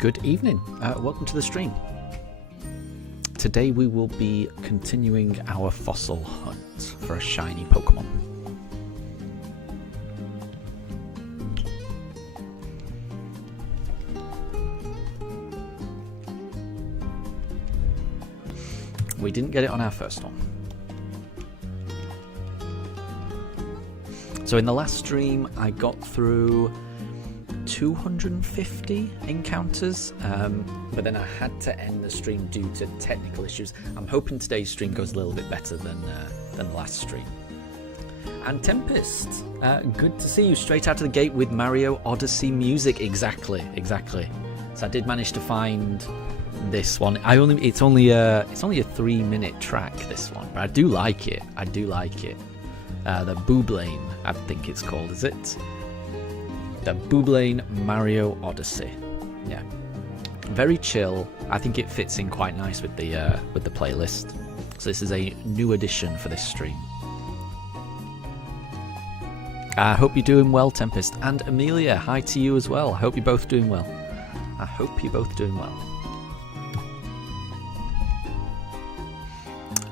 Good evening, welcome to the stream. Today we will be continuing our fossil hunt for a shiny Pokemon. We didn't get it on our first one. So in the last stream I got through 250 encounters, but then I had to end the stream due to technical issues. I'm hoping today's stream goes a little bit better than the last stream. And Tempest, good to see you straight out of the gate with Mario Odyssey music. Exactly. So I did manage to find this one. It's only a 3-minute track, this one, but I do like it. The Booblane, I think it's called, is it? The Booblane Mario Odyssey. Yeah, very chill. I think it fits in quite nice with the playlist. So this is a new addition for this stream. I hope you're doing well, Tempest, and Amelia. Hi to you as well. I hope you're both doing well.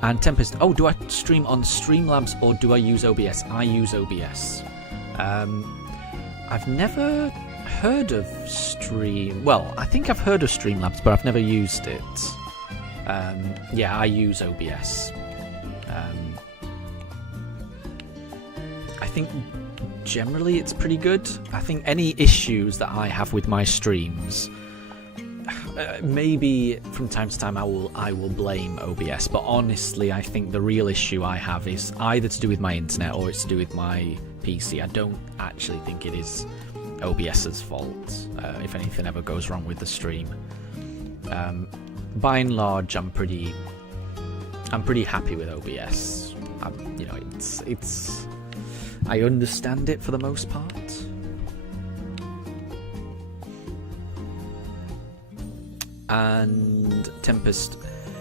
And Tempest, oh, do I stream on Streamlabs or do I use OBS? I use OBS. I've never heard of Well, I think I've heard of Streamlabs, but I've never used it. Yeah, I use OBS. I think generally it's pretty good. I think any issues that I have with my streams, maybe from time to time I will blame OBS, but honestly I think the real issue I have is either to do with my internet or it's to do with my PC. I don't actually think it is OBS's fault if anything ever goes wrong with the stream. By and large, I'm pretty happy with OBS. You know, it's I understand it for the most part. And Tempest,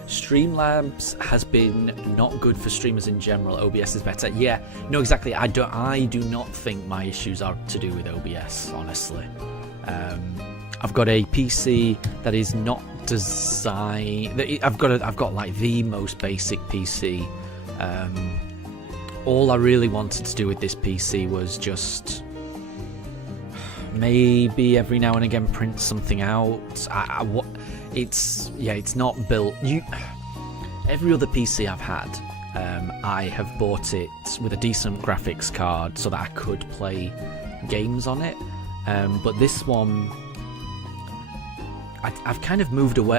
Streamlabs has been not good for streamers in general. OBS is better. Yeah, no, exactly. I do not think my issues are to do with OBS, honestly. I've got a PC that is not designed. I've got like the most basic PC. All I really wanted to do with this PC was just maybe every now and again print something out. It's not built. Every other PC I've had, I have bought it with a decent graphics card so that I could play games on it. But this one, I've kind of moved away.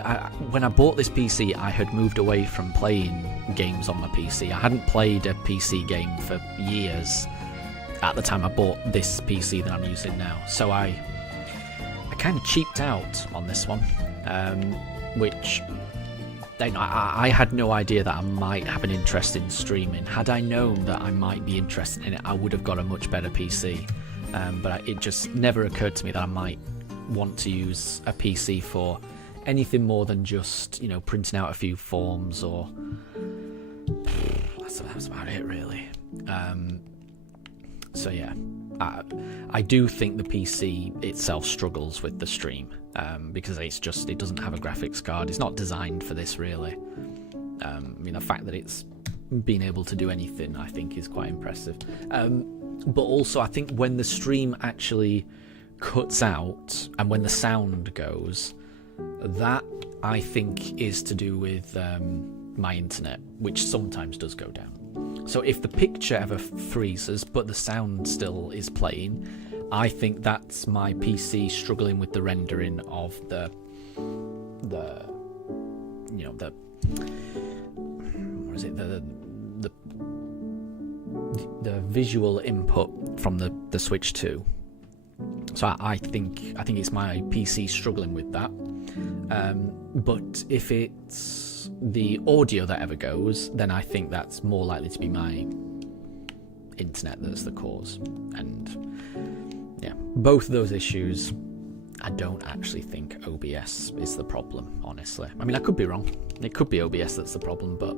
When I bought this PC, I had moved away from playing games on my PC. I hadn't played a PC game for years at the time I bought this PC that I'm using now. So I kind of cheaped out on this one. Which I had no idea that I might have an interest in streaming. Had I known that I might be interested in it, I would have got a much better PC. But it just never occurred to me that I might want to use a PC for anything more than just, you know, printing out a few forms or that's about it really. So yeah, I do think the PC itself struggles with the stream because it doesn't have a graphics card. It's not designed for this really. I mean, the fact that it's been able to do anything, I think, is quite impressive. But also, I think when the stream actually cuts out and when the sound goes, that I think is to do with my internet, which sometimes does go down. So if the picture ever freezes but the sound still is playing, I think that's my PC struggling with the rendering of the visual input from the Switch 2. So I think it's my PC struggling with that. But if it's the audio that ever goes, then I think that's more likely to be my internet that's the cause. And yeah, both of those issues, I don't actually think OBS is the problem, honestly. I mean, I could be wrong. It could be OBS that's the problem, but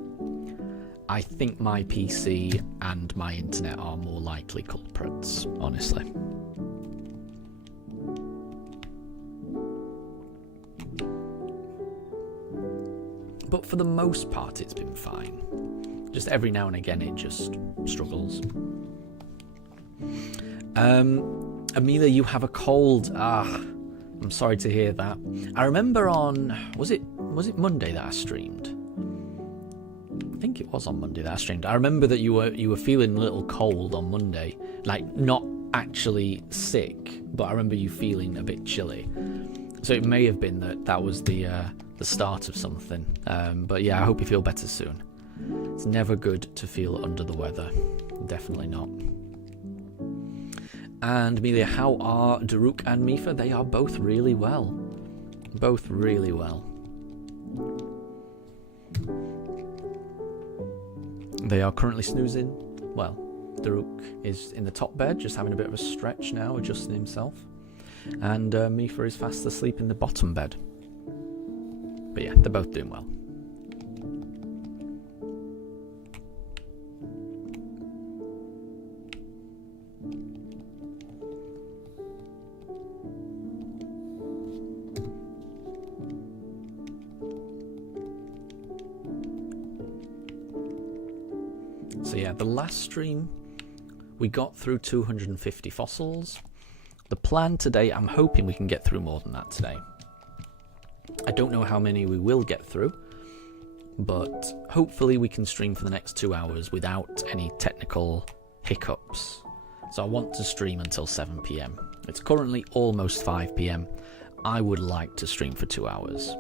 I think my PC and my internet are more likely culprits, honestly. But for the most part, it's been fine. Just every now and again, it just struggles. Amelia, you have a cold. I'm sorry to hear that. I remember on... Was it Monday that I streamed? I think it was on Monday that I streamed. I remember that you were feeling a little cold on Monday. Like, not actually sick, but I remember you feeling a bit chilly. So it may have been that was the start of something. But yeah, I hope you feel better soon. It's never good to feel under the weather. Definitely not. And Amelia, how are Daruk and Mifa? They are both really well. Both really well. They are currently snoozing. Well, Daruk is in the top bed, just having a bit of a stretch now, adjusting himself. And Mifa is fast asleep in the bottom bed. But yeah, they're both doing well. So yeah, the last stream we got through 250 fossils. The plan today, I'm hoping we can get through more than that today. I don't know how many we will get through, but hopefully we can stream for the next 2 hours without any technical hiccups. So I want to stream until 7 PM. It's currently almost 5 PM. I would like to stream for 2 hours.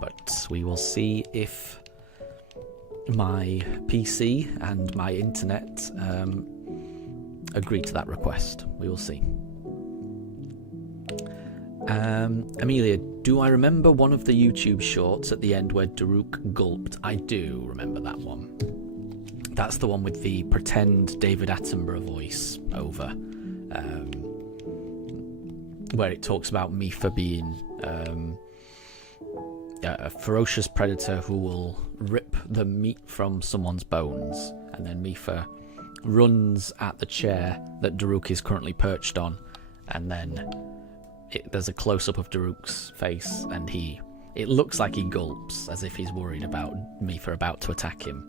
But we will see if my PC and my internet agree to that request. We will see. Amelia, do I remember one of the YouTube shorts at the end where Daruk gulped? I do remember that one. That's the one with the pretend David Attenborough voice over, where it talks about Mifa being a ferocious predator who will rip the meat from someone's bones, and then Mifa runs at the chair that Daruk is currently perched on, and then there's a close-up of Daruk's face, and it looks like he gulps as if he's worried about Mifa about to attack him.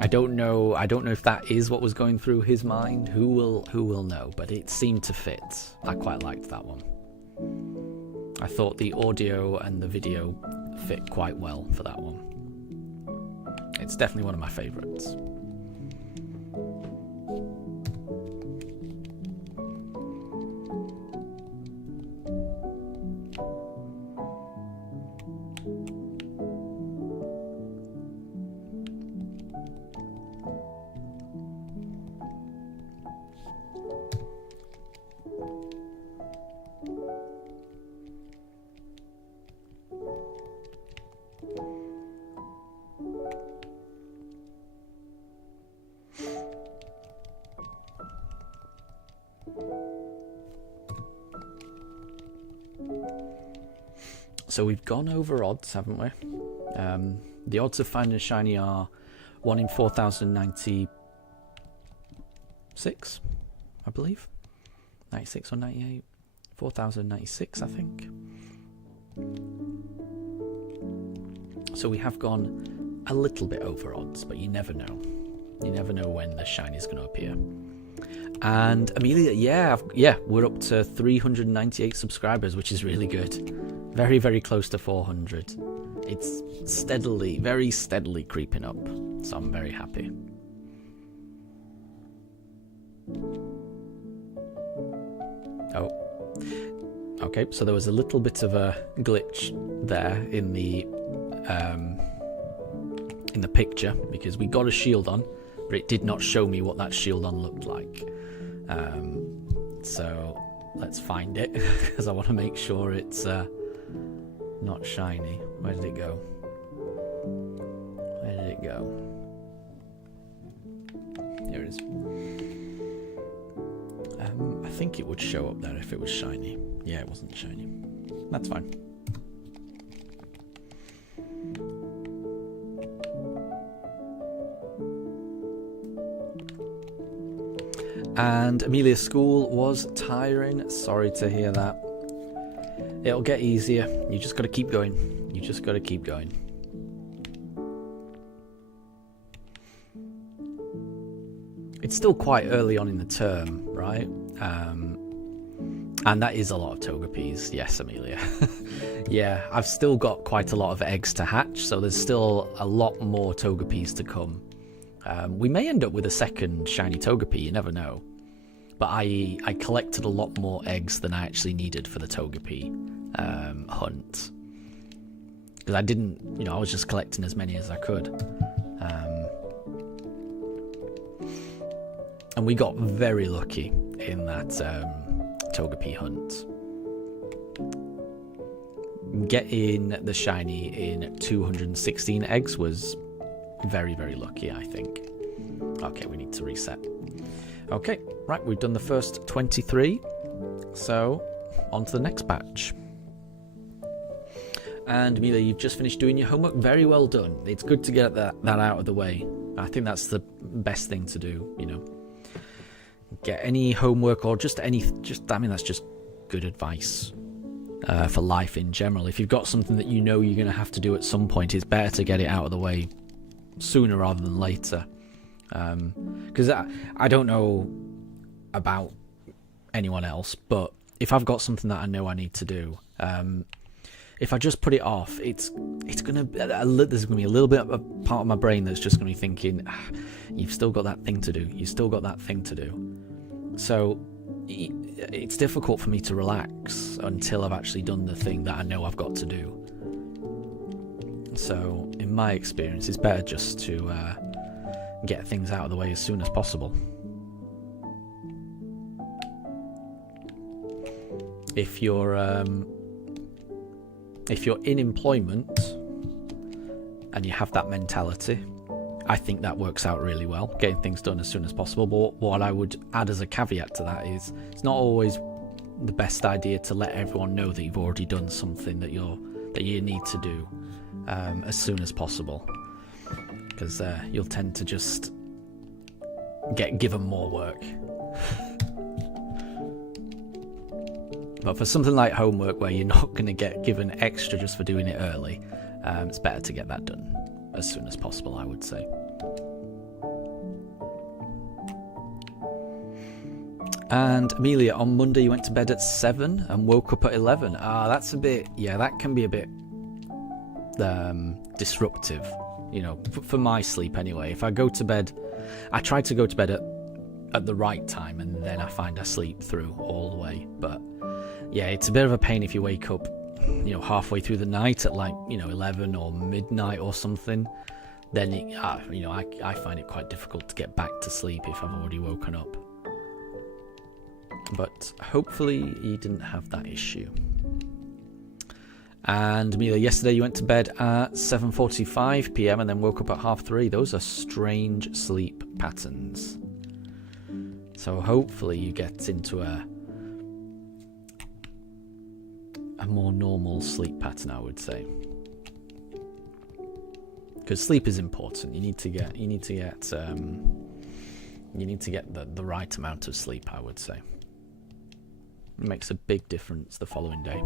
I don't know if that is what was going through his mind. Who will know? But it seemed to fit. I quite liked that one. I thought the audio and the video fit quite well for that one. It's definitely one of my favourites. So we've gone over odds, haven't we? The odds of finding a shiny are 1 in 4,096, I believe. 96 or 98? 4,096, I think. So we have gone a little bit over odds, but you never know. You never know when the shiny is going to appear. And Amelia, yeah, we're up to 398 subscribers, which is really good. Very, very close to 400. It's steadily, very steadily creeping up, so I'm very happy. Oh, okay, so there was a little bit of a glitch there in the picture, because we got a shield on, but it did not show me what that shield on looked like. So let's find it, because I want to make sure it's not shiny. Where did it go? Where did it go? Here it is. I think it would show up there if it was shiny. Yeah, it wasn't shiny. That's fine. And Amelia's school was tiring. Sorry to hear that. It'll get easier. You just got to keep going. You just got to keep going. It's still quite early on in the term, right? And that is a lot of Togepis. Yes, Amelia. Yeah, I've still got quite a lot of eggs to hatch, so there's still a lot more Togepis to come. We may end up with a second shiny Togepi, you never know. But I collected a lot more eggs than I actually needed for the Togepi hunt. Because I didn't, I was just collecting as many as I could. And we got very lucky in that Togepi hunt. Getting the shiny in 216 eggs was very, very lucky, I think. Okay, we need to reset. Okay, right, we've done the first 23. So, on to the next batch. And Amelia, you've just finished doing your homework. Very well done. It's good to get that out of the way. I think that's the best thing to do, Get any homework or I mean, that's just good advice for life in general. If you've got something that you're going to have to do at some point, it's better to get it out of the way sooner rather than later. Because I don't know about anyone else, but if I've got something that I know I need to do, if I just put it off, there's gonna be a little bit of a part of my brain that's just gonna be thinking, you've still got that thing to do. You still got that thing to do. So it's difficult for me to relax until I've actually done the thing that I know I've got to do. So in my experience, it's better just to get things out of the way as soon as possible. If you're in employment and you have that mentality, I think that works out really well, getting things done as soon as possible. But what I would add as a caveat to that is it's not always the best idea to let everyone know that you've already done something that you need to do as soon as possible, because you'll tend to just get given more work. But for something like homework, where you're not going to get given extra just for doing it early, it's better to get that done as soon as possible, I would say. And Amelia, on Monday you went to bed at 7 and woke up at 11. That's that can be a bit disruptive, for my sleep anyway. If I go to bed, I try to go to bed at the right time, and then I find I sleep through all the way. But yeah, it's a bit of a pain if you wake up, halfway through the night at 11 or midnight or something. Then I find it quite difficult to get back to sleep if I've already woken up. But hopefully you didn't have that issue. And Amelia, yesterday you went to bed at 7:45 p.m. and then woke up at 3:30. Those are strange sleep patterns. So hopefully you get into a more normal sleep pattern, I would say. Because sleep is important. You need to get the right amount of sleep, I would say. It makes a big difference the following day.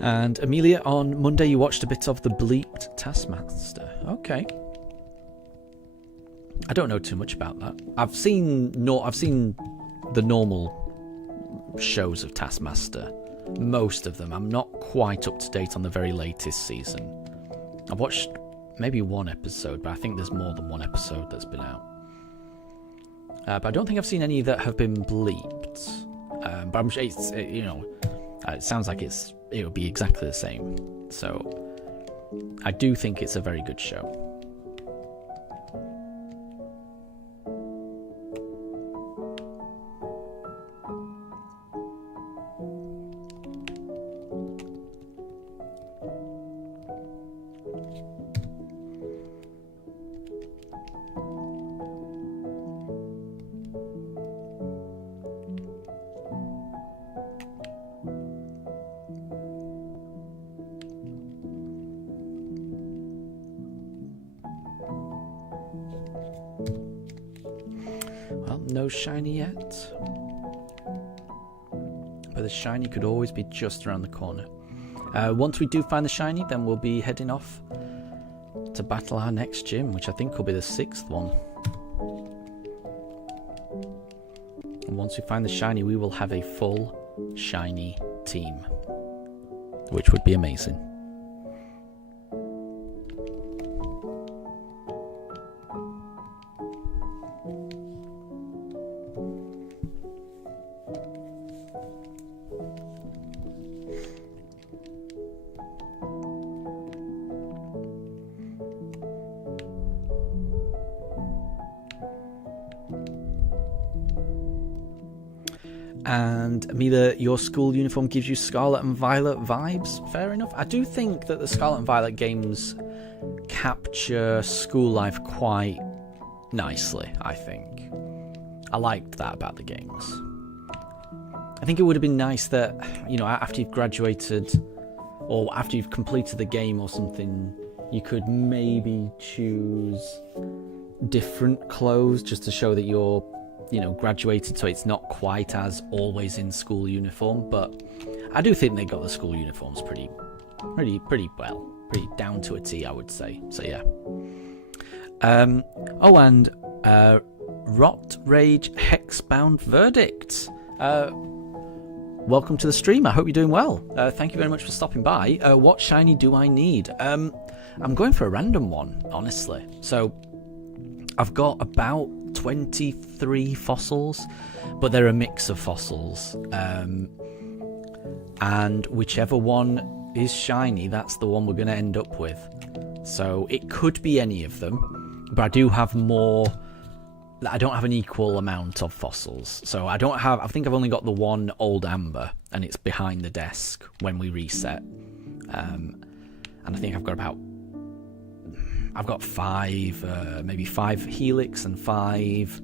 And Amelia, on Monday you watched a bit of the bleeped Taskmaster. Okay. I don't know too much about that. I've seen the normal shows of Taskmaster, most of them. I'm not quite up to date on the very latest season. I've watched maybe one episode, but I think there's more than one episode that's been out. But I don't think I've seen any that have been bleeped. But I'm sure it sounds like it would be exactly the same. So I do think it's a very good show. No shiny yet. but the shiny could always be just around the corner. Once we do find the shiny, then we'll be heading off to battle our next gym, which I think will be the 6th one. And once we find the shiny, we will have a full shiny team, which would be amazing. And Amelia, your school uniform gives you Scarlet and Violet vibes. Fair enough. I do think that the Scarlet and Violet games capture school life quite nicely, I think. I liked that about the games. I think it would have been nice that, you know, after you've graduated or after you've completed the game or something, you could maybe choose different clothes just to show that you're, you know, graduated, so it's not quite as always in school uniform. But I do think they got the school uniforms pretty well, pretty down to a T, I would say. So yeah. Oh, and Rot Rage Hexbound Verdict. Welcome to the stream. I hope you're doing well. Thank you very much for stopping by. What shiny do I need? I'm going for a random one, honestly. So I've got about 23 fossils, but they're a mix of fossils. And whichever one is shiny, that's the one we're going to end up with. So it could be any of them, but I do have more. I don't have an equal amount of fossils. So I think I've only got the one old amber, and it's behind the desk when we reset. And I think I've got 5, maybe 5 helix and 5.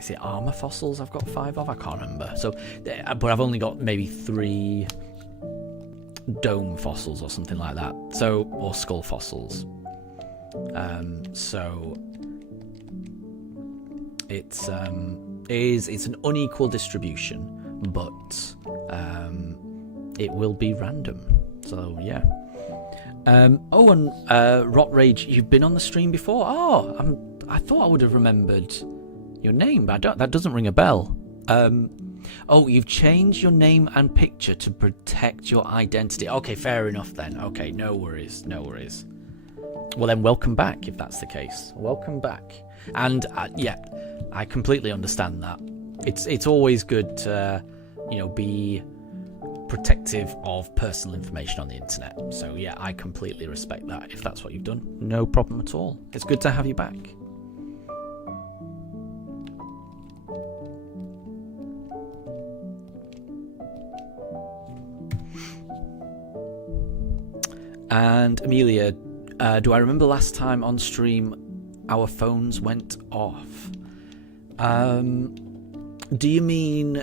Is it armor fossils? I've got 5 of. I can't remember. So, but I've only got maybe 3 dome fossils or something like that. So, or skull fossils. So it's an unequal distribution, but it will be random. So yeah. Oh, and Rot Rage, you've been on the stream before. Oh, I thought I would have remembered your name, but that doesn't ring a bell. Oh, you've changed your name and picture to protect your identity. Okay, fair enough then. Okay, no worries. Well then, welcome back if that's the case. Welcome back. And yeah, I completely understand that. It's always good to, you know, be protective of personal information on the internet. So yeah, I completely respect that. If that's what you've done, no problem at all. It's good to have you back. And Amelia, do I remember last time on stream our phones went off? Do you mean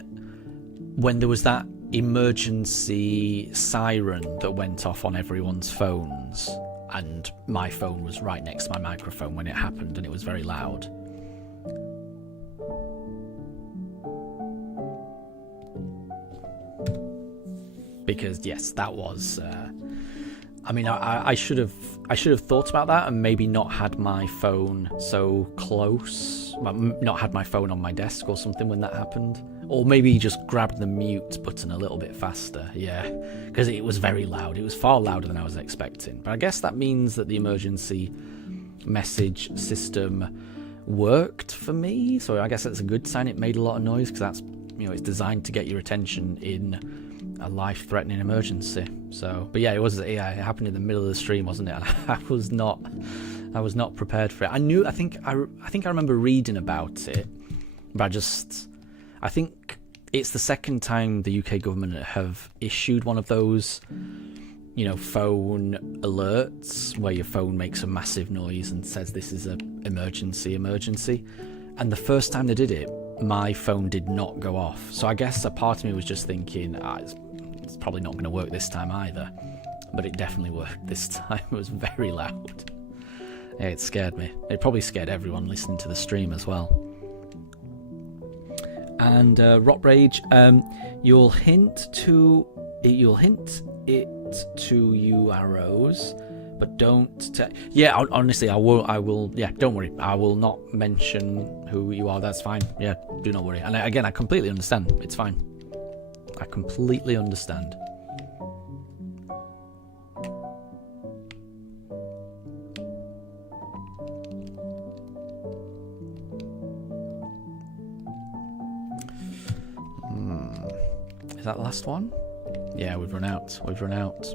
when there was that emergency siren that went off on everyone's phones, and my phone was right next to my microphone when it happened, and it was very loud? Because yes, that was. I mean, I should have thought about that and maybe not had my phone so close, well, not had my phone on my desk or something when that happened, or maybe just grabbed the mute button a little bit faster. Yeah, because it was very loud. It was far louder than I was expecting. But I guess that means that the emergency message system worked for me. So I guess that's a good sign. It made a lot of noise because that's, you know, it's designed to get your attention in a life-threatening emergency. So, but yeah, it happened in the middle of the stream, wasn't it? And I was not prepared for it. I think I remember reading about it, but I think it's the second time the UK government have issued one of those, you know, phone alerts where your phone makes a massive noise and says this is an emergency. And the first time they did it, my phone did not go off. So I guess a part of me was just thinking, it's probably not going to work this time either. But it definitely worked this time. It was very loud. Yeah, it scared me. It probably scared everyone listening to the stream as well. And Rot Rage, you'll hint it to you arrows, but don't. Yeah, honestly, I will. Yeah, don't worry. I will not mention who you are. That's fine. Yeah, do not worry. And again, I completely understand. It's fine. I completely understand. Is that the last one? Yeah, we've run out. We've run out.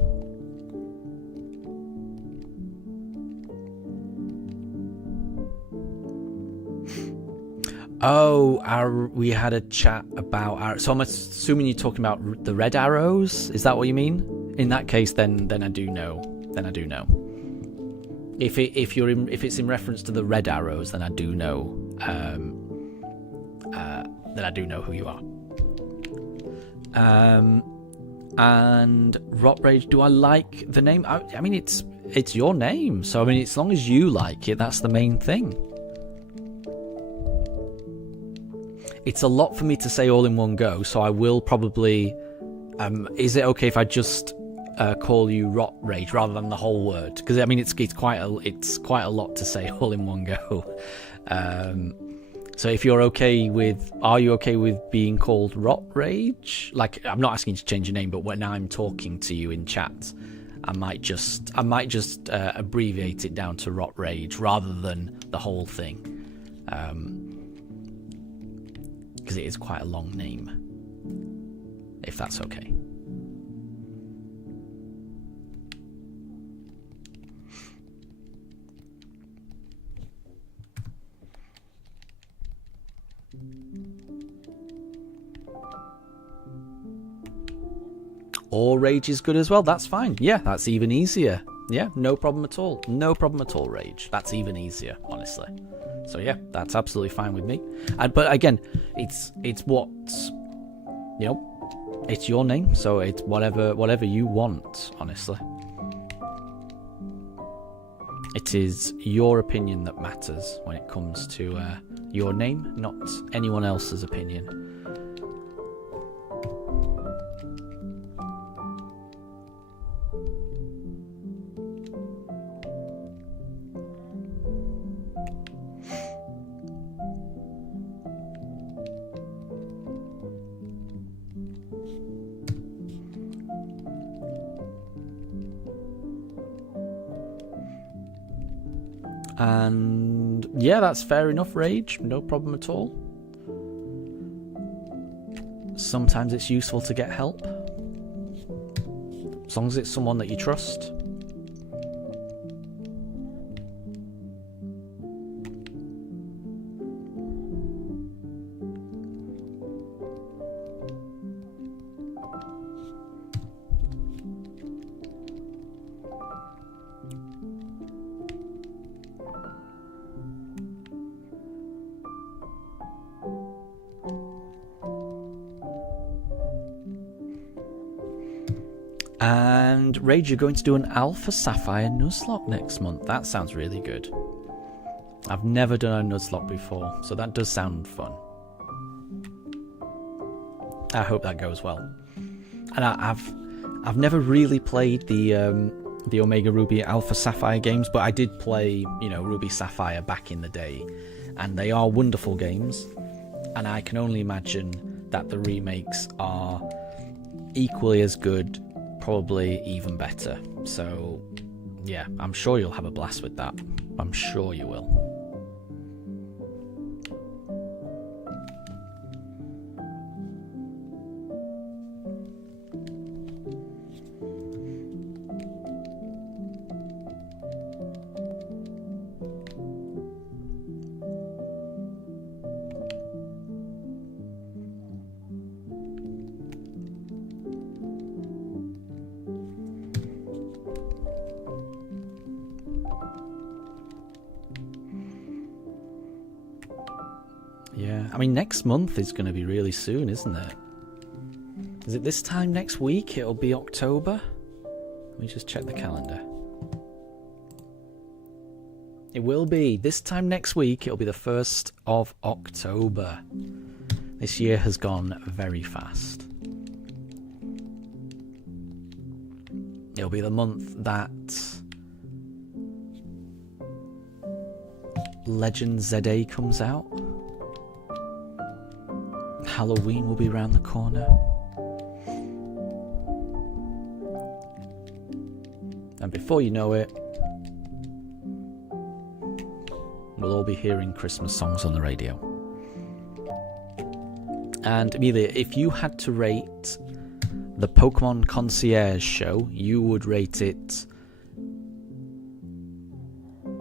Oh, we had a chat about our. So I'm assuming you're talking about the red arrows. Is that what you mean? In that case, then I do know. Then I do know. If it's in reference to the red arrows, then I do know. Then I do know who you are. And Rot Rage, do I like the name? I mean, it's your name, so I mean, as long as you like it, that's the main thing. It's a lot for me to say all in one go, so I will probably. Is it okay if I just call you Rot Rage rather than the whole word? Because I mean, it's quite a lot to say all in one go. So if you're okay with, are you okay with being called Rot Rage? Like, I'm not asking you to change your name, but when I'm talking to you in chat, I might just abbreviate it down to Rot Rage rather than the whole thing, because it is quite a long name. If that's okay. Or Rage is good as well. That's fine. Yeah, that's even easier. Yeah, no problem at all. No problem at all, Rage. That's even easier, honestly. So yeah, that's absolutely fine with me. But again, it's what, you know, it's your name, so it's whatever you want, honestly. It is your opinion that matters when it comes to your name, not anyone else's opinion. And yeah, that's fair enough, Rage. No problem at all. Sometimes it's useful to get help, as long as it's someone that you trust. And Rage, you're going to do an Alpha Sapphire Nuzlocke next month. That sounds really good. I've never done a Nuzlocke before, so that does sound fun. I hope that goes well. And I've never really played the Omega Ruby Alpha Sapphire games, but I did play, you know, Ruby Sapphire back in the day, and they are wonderful games. And I can only imagine that the remakes are equally as good, probably even better. So yeah, I'm sure you'll have a blast with that. I'm sure you will. Yeah, I mean, next month is going to be really soon, isn't it? Is it this time next week? It'll be October? Let me just check the calendar. It will be. This time next week, it'll be the 1st of October. This year has gone very fast. It'll be the month that Legend ZA comes out. Halloween will be around the corner. And before you know it, we'll all be hearing Christmas songs on the radio. And Amelia, if you had to rate the Pokemon Concierge show, you would rate it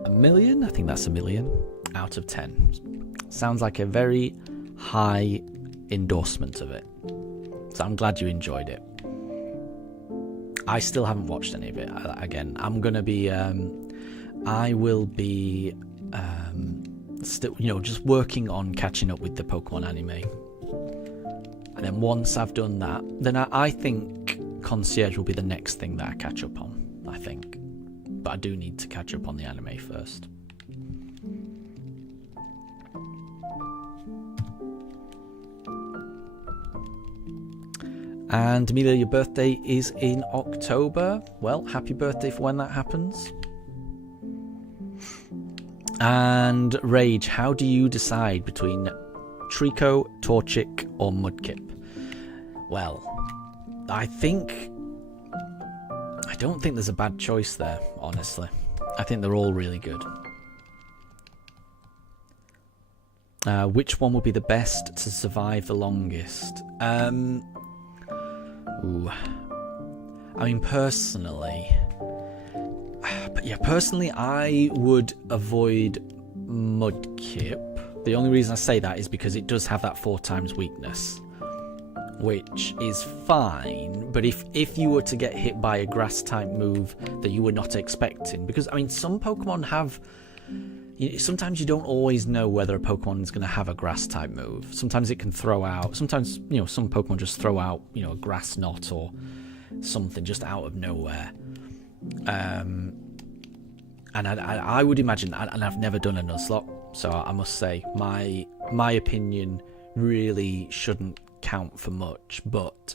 1,000,000? I think that's 1,000,000 out of 10. Sounds like a very high endorsement of it. So I'm glad you enjoyed it. I still haven't watched any of it. Again, I'm gonna be I will be still, just working on catching up with the Pokemon anime. And then once I've done that, then I think Concierge will be the next thing that I catch up on, I think. But I do need to catch up on the anime first. And Amelia, your birthday is in October. Well, happy birthday for when that happens. And Rage, how do you decide between Trico, Torchic, or Mudkip? Well, I don't think there's a bad choice there, honestly. I think they're all really good. Which one will be the best to survive the longest? I mean, personally, I would avoid Mudkip. The only reason I say that is because it does have that 4 times weakness, which is fine. But if you were to get hit by a grass type move that you were not expecting, because I mean, some Pokemon have. Sometimes you don't always know whether a Pokemon is going to have a grass type move. Sometimes it can throw out. Sometimes some Pokemon just throw out a grass knot or something just out of nowhere. And I would imagine, and I've never done a Nuzlocke, so I must say my opinion really shouldn't count for much. But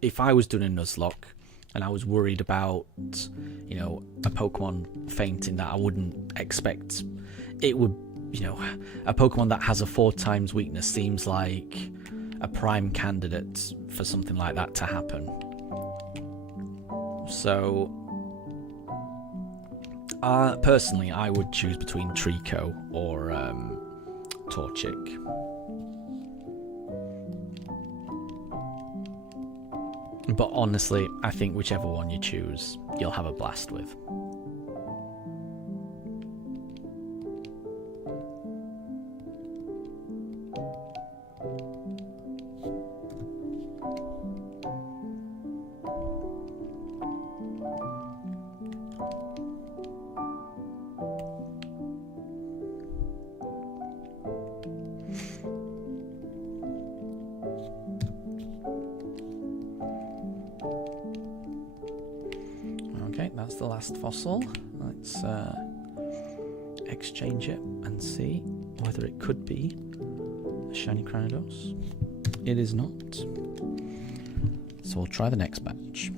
if I was doing a Nuzlocke and I was worried about a Pokemon fainting that I wouldn't expect, it would a Pokemon that has a 4 times weakness seems like a prime candidate for something like that to happen. So personally, I would choose between Trico or Torchic. But honestly, I think whichever one you choose, you'll have a blast with. That's the last fossil. Let's exchange it and see whether it could be a shiny Cranidos. It is not. So we'll try the next batch.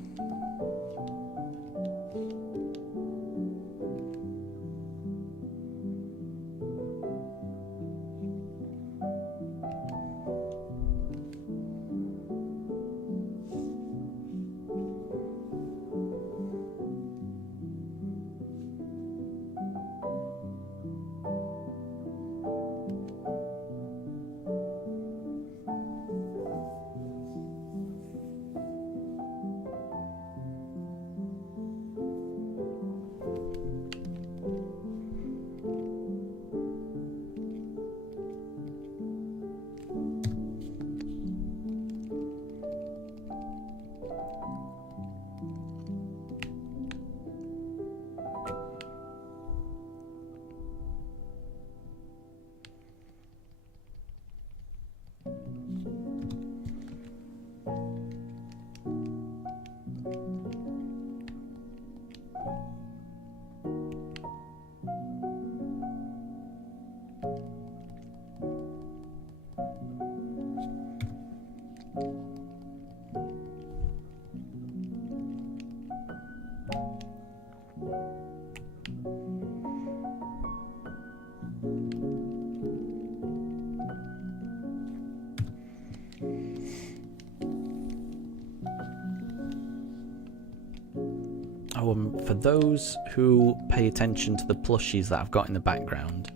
Oh, for those who pay attention to the plushies that I've got in the background,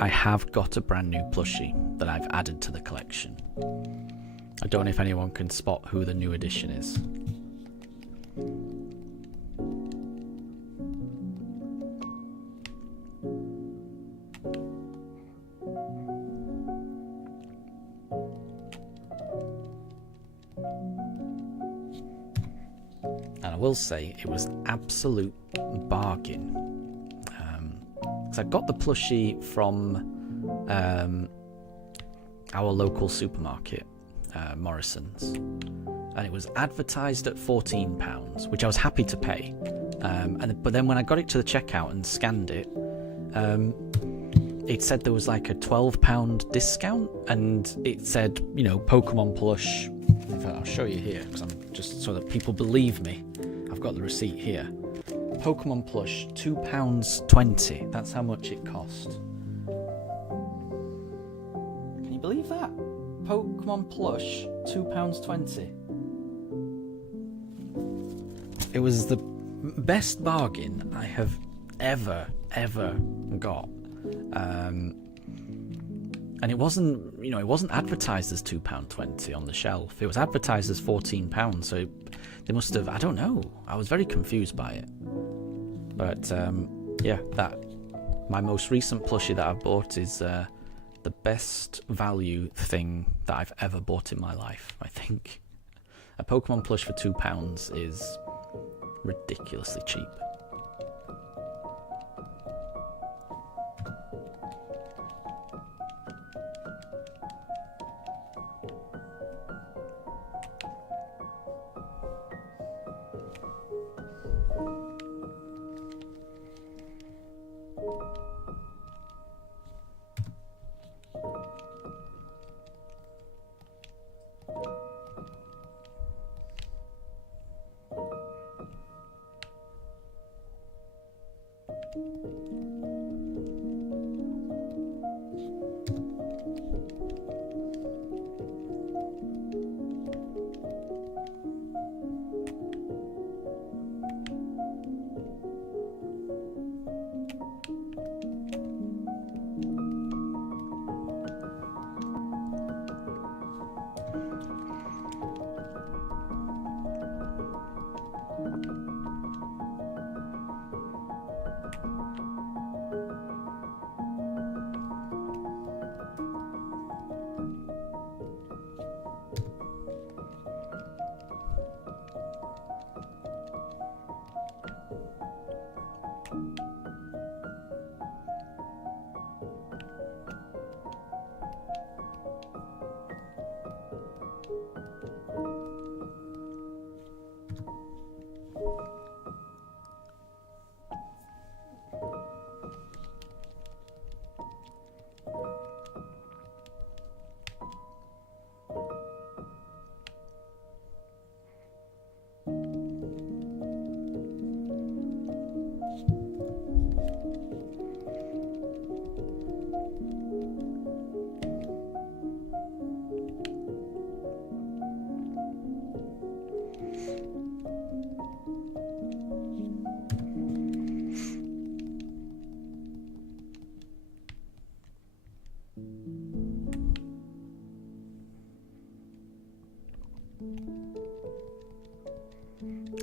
I have got a brand new plushie that I've added to the collection. I don't know if anyone can spot who the new addition is. And I will say it was an absolute bargain. Because I got the plushie from our local supermarket, Morrison's, and it was advertised at £14, which I was happy to pay. But then when I got it to the checkout and scanned it, it said there was like a £12 discount, and it said, you know, Pokemon plush. In fact, I'll show you here, because I'm just so that people believe me. I've got the receipt here. Pokemon plush, £2.20. That's how much it cost. Can you believe that? Pokemon plush, £2.20. It was the best bargain I have ever got. And it wasn't, you know, it wasn't advertised as £2.20 on the shelf. It was advertised as £14, so they must have, I don't know. I was very confused by it. But yeah, my most recent plushie that I've bought is the best value thing that I've ever bought in my life, I think. A Pokemon plush for £2 is ridiculously cheap.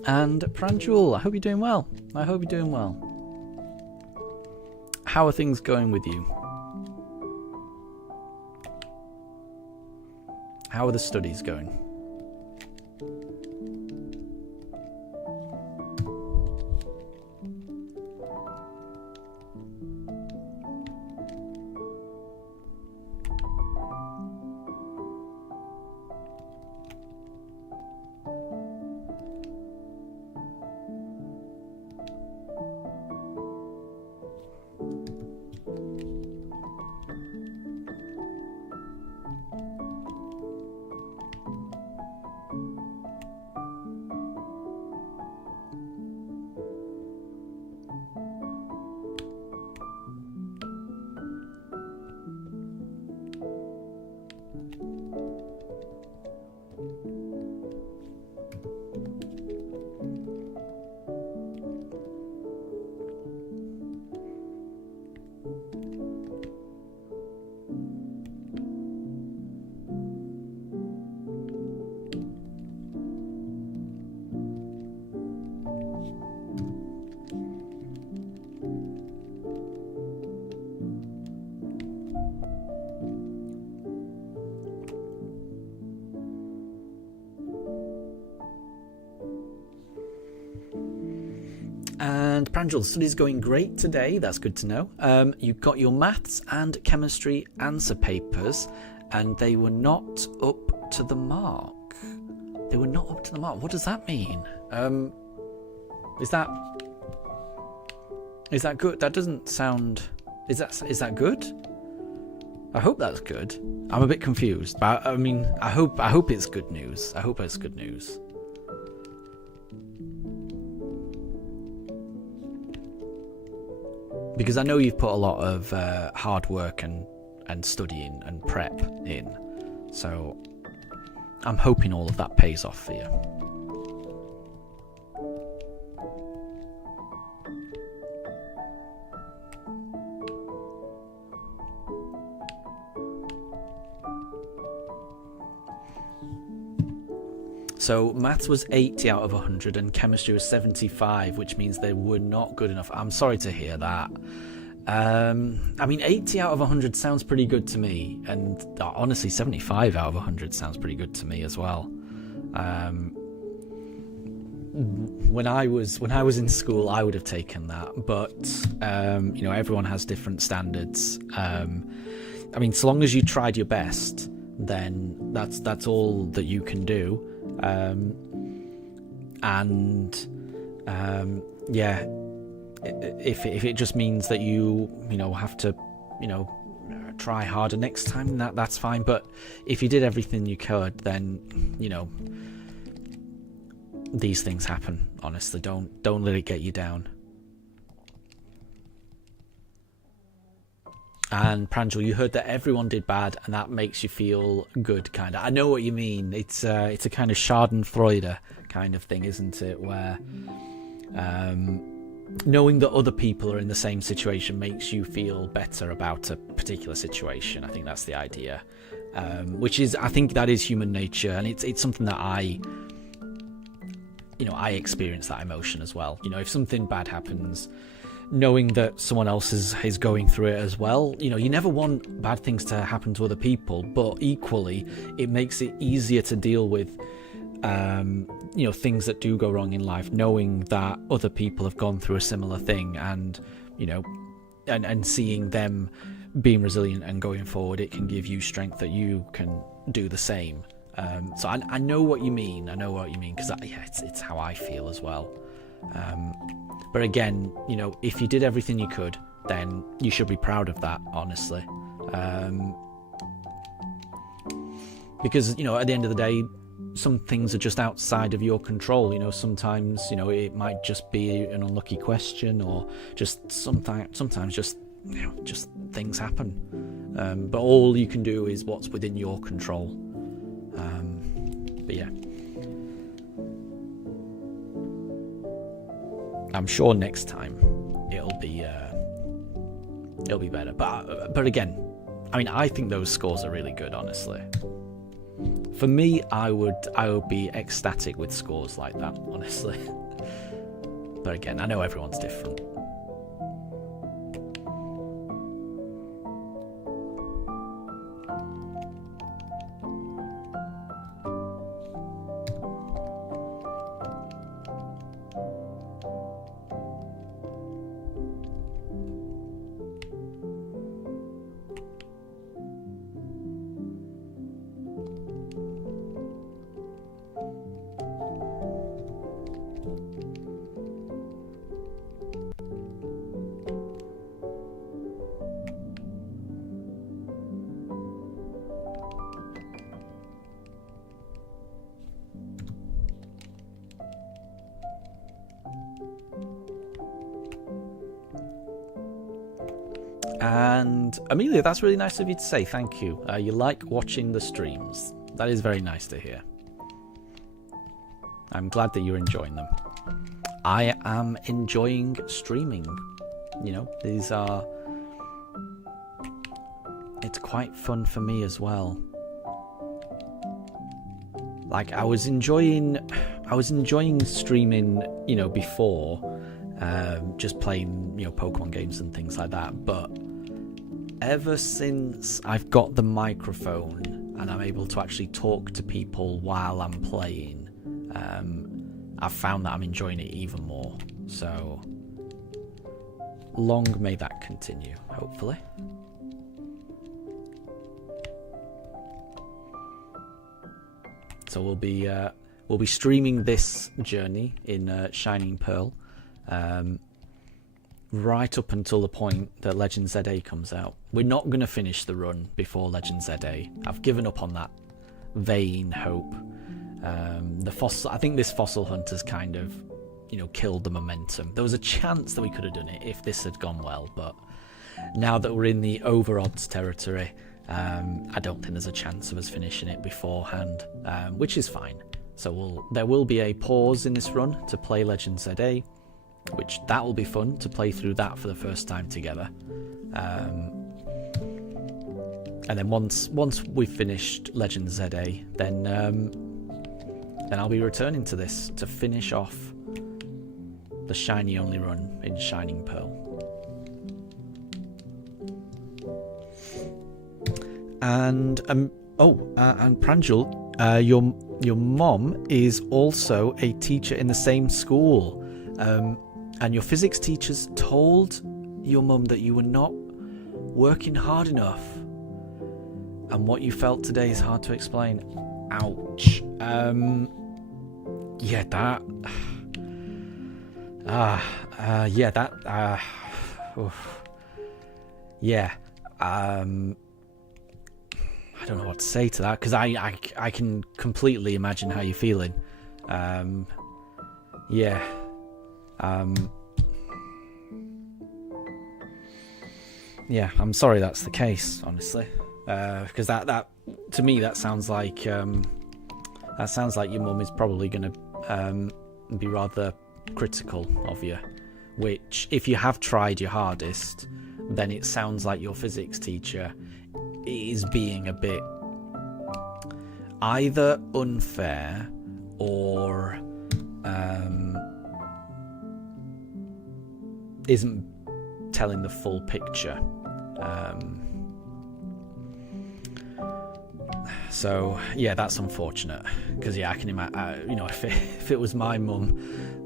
And Pranjul, I hope you're doing well. I hope you're doing well. How are things going with you? How are the studies going? And Pranjal, study's going great today. That's good to know. You got your maths and chemistry answer papers, and they were not up to the mark. They were not up to the mark. What does that mean? Is that good? That doesn't sound. Is that good? I hope that's good. I'm a bit confused, but I mean, I hope it's good news. I hope it's good news. Because I know you've put a lot of hard work and studying and prep in, so I'm hoping all of that pays off for you. So maths was 80 out of 100 and chemistry was 75, which means they were not good enough. I'm sorry to hear that. I mean, 80 out of 100 sounds pretty good to me, and honestly 75 out of 100 sounds pretty good to me as well. When I was in school, I would have taken that, but you know, everyone has different standards. I mean, so long as you tried your best, then that's all that you can do. Yeah, if it just means that you have to try harder next time, that's fine. But if you did everything you could, then these things happen. Honestly, don't let it get you down. And Pranjal, you heard that everyone did bad, and that makes you feel good, kind of. I know what you mean. It's a kind of Schadenfreude kind of thing, isn't it? Where knowing that other people are in the same situation makes you feel better about a particular situation. I think that's the idea, which is, I think that is human nature, and it's something that I experience that emotion as well. If something bad happens, knowing that someone else is going through it as well, you never want bad things to happen to other people, but equally it makes it easier to deal with things that do go wrong in life, knowing that other people have gone through a similar thing, and and seeing them being resilient and going forward, it can give you strength that you can do the same. So I know what you mean. Because it's how I feel as well. But again, if you did everything you could, then you should be proud of that, honestly. Because, at the end of the day, some things are just outside of your control. Sometimes, it might just be an unlucky question, or just sometimes just things happen. But all you can do is what's within your control. But yeah. I'm sure next time it'll be better. But again, I mean, I think those scores are really good, honestly. For me, I would be ecstatic with scores like that, honestly. But again, I know everyone's different. And Amelia, that's really nice of you to say. Thank you. You like watching the streams. That is very nice to hear. I'm glad that you're enjoying them. I am enjoying streaming. It's quite fun for me as well. Like, I was enjoying streaming, before, just playing, Pokemon games and things like that. But ever since I've got the microphone and I'm able to actually talk to people while I'm playing, I've found that I'm enjoying it even more. So long may that continue, hopefully. So we'll be streaming this journey in Shining Pearl, right up until the point that Legend ZA comes out. We're not going to finish the run before Legend ZA. I've given up on that vain hope. I think this fossil hunt has kind of, killed the momentum. There was a chance that we could have done it if this had gone well, but now that we're in the over odds territory, I don't think there's a chance of us finishing it beforehand, which is fine. So there will be a pause in this run to play Legend ZA, which that will be fun to play through that for the first time together. And then once we've finished Legend ZA, then I'll be returning to this to finish off the shiny only run in Shining Pearl. And and Pranjul, your mom is also a teacher in the same school, and your physics teachers told your mum that you were not working hard enough, and what you felt today is hard to explain. Ouch. I don't know what to say to that, because I can completely imagine how you're feeling. I'm sorry that's the case, honestly, because that to me that sounds like your mum is probably going to be rather critical of you, which, if you have tried your hardest, then it sounds like your physics teacher is being a bit either unfair or isn't telling the full picture. So yeah, that's unfortunate, because I can imagine, if it was my mum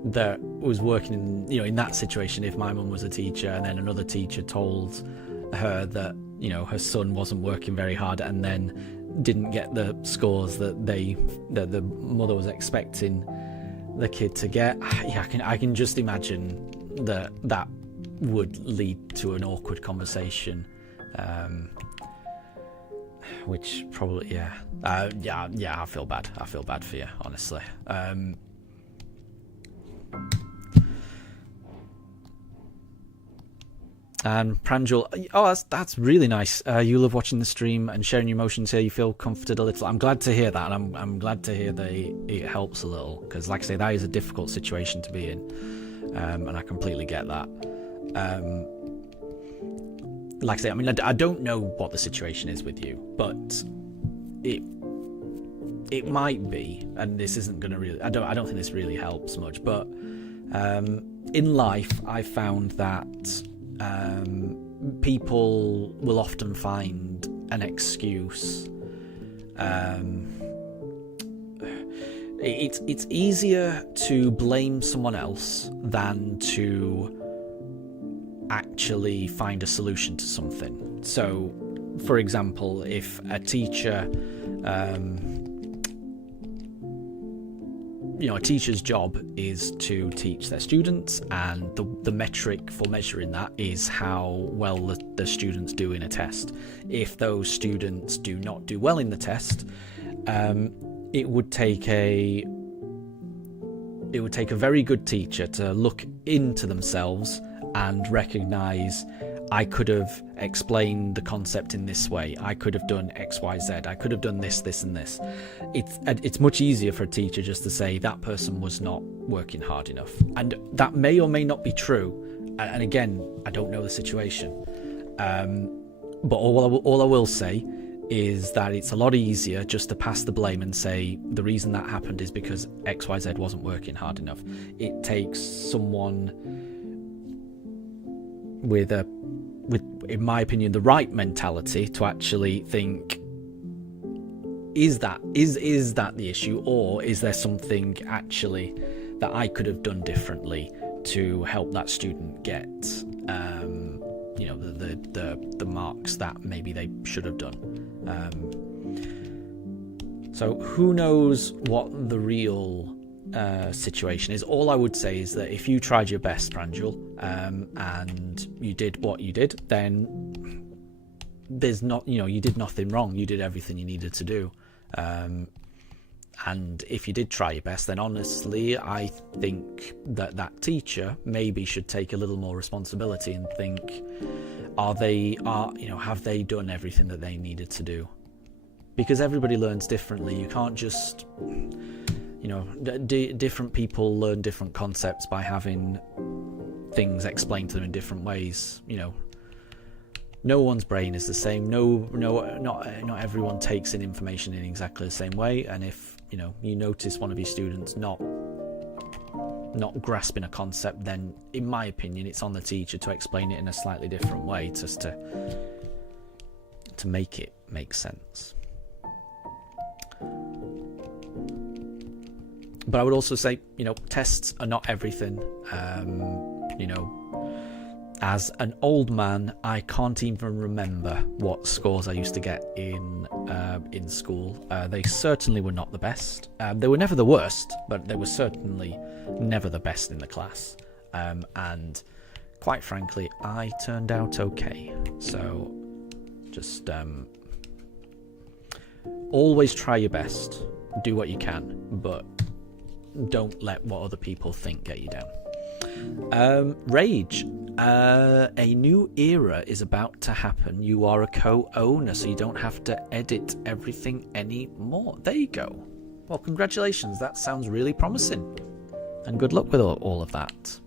that was working in that situation, if my mum was a teacher and then another teacher told her that her son wasn't working very hard and then didn't get the scores that the mother was expecting the kid to get, I can just imagine that would lead to an awkward conversation, which probably I feel bad for you, honestly. And Pranjul, that's really nice. You love watching the stream and sharing your emotions here. You feel comforted a little. I'm glad to hear that, and I'm glad to hear that it helps a little, because, like I say, that is a difficult situation to be in, and I completely get that. Like I say, I don't know what the situation is with you, but it might be, and this isn't going to really. I don't think this really helps much, but in life, I found that. People will often find an excuse. It's easier to blame someone else than to actually find a solution to something. So, for example, if a teacher, a teacher's job is to teach their students, and the metric for measuring that is how well the students do in a test. If those students do not do well in the test, it would take a very good teacher to look into themselves and recognize, I could have explained the concept in this way. I could have done X, Y, Z. I could have done this, this, and this. It's much easier for a teacher just to say that person was not working hard enough. And that may or may not be true. And again, I don't know the situation. But all I will say is that it's a lot easier just to pass the blame and say the reason that happened is because X, Y, Z wasn't working hard enough. It takes someone with, in my opinion, the right mentality to actually think, is that the issue, or is there something actually that I could have done differently to help that student get you know, the marks that maybe they should have done. So who knows what the real situation is. All I would say is that if you tried your best, Pranjul, and you did what you did, then there's not, you know, you did nothing wrong. You did everything you needed to do. And if you did try your best, then honestly, I think that that teacher maybe should take a little more responsibility and think, you know, have they done everything that they needed to do? Because everybody learns differently. You can't just, you know, different people learn different concepts by having things explained to them in different ways. You know, no one's brain is the same. Not everyone takes in information in exactly the same way. And if, you know, you notice one of your students not grasping a concept, then in my opinion, it's on the teacher to explain it in a slightly different way, just to make it make sense. But I would also say, you know, tests are not everything. You know, as an old man, I can't even remember what scores I used to get in school. They certainly were not the best. They were never the worst, but they were certainly never the best in the class. And quite frankly, I turned out okay. So just always try your best. Do what you can, but don't let what other people think get you down. Rage. A new era is about to happen. You are a co-owner, so you don't have to edit everything anymore. There you go. Well, congratulations. That sounds really promising. And good luck with all of that.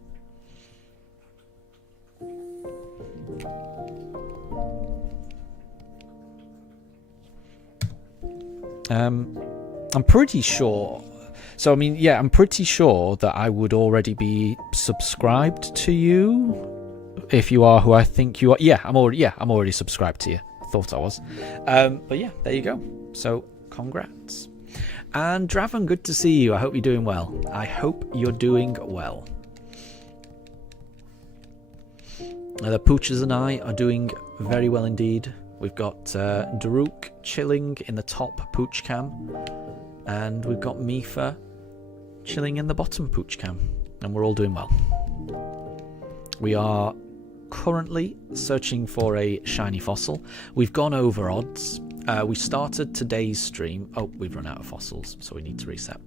I'm pretty sure. So, I mean, yeah, I'm pretty sure that I would already be subscribed to you. If you are who I think you are. Yeah, I'm already subscribed to you. I thought I was. But yeah, there you go. So, congrats. And Draven, good to see you. I hope you're doing well. I hope you're doing well. The Pooches and I are doing very well indeed. We've got Daruk chilling in the top Pooch cam. And we've got Mifa chilling in the bottom Pooch cam. And we're all doing well. We are currently searching for a shiny fossil. We've gone over odds. We started today's stream. Oh, we've run out of fossils, so we need to reset.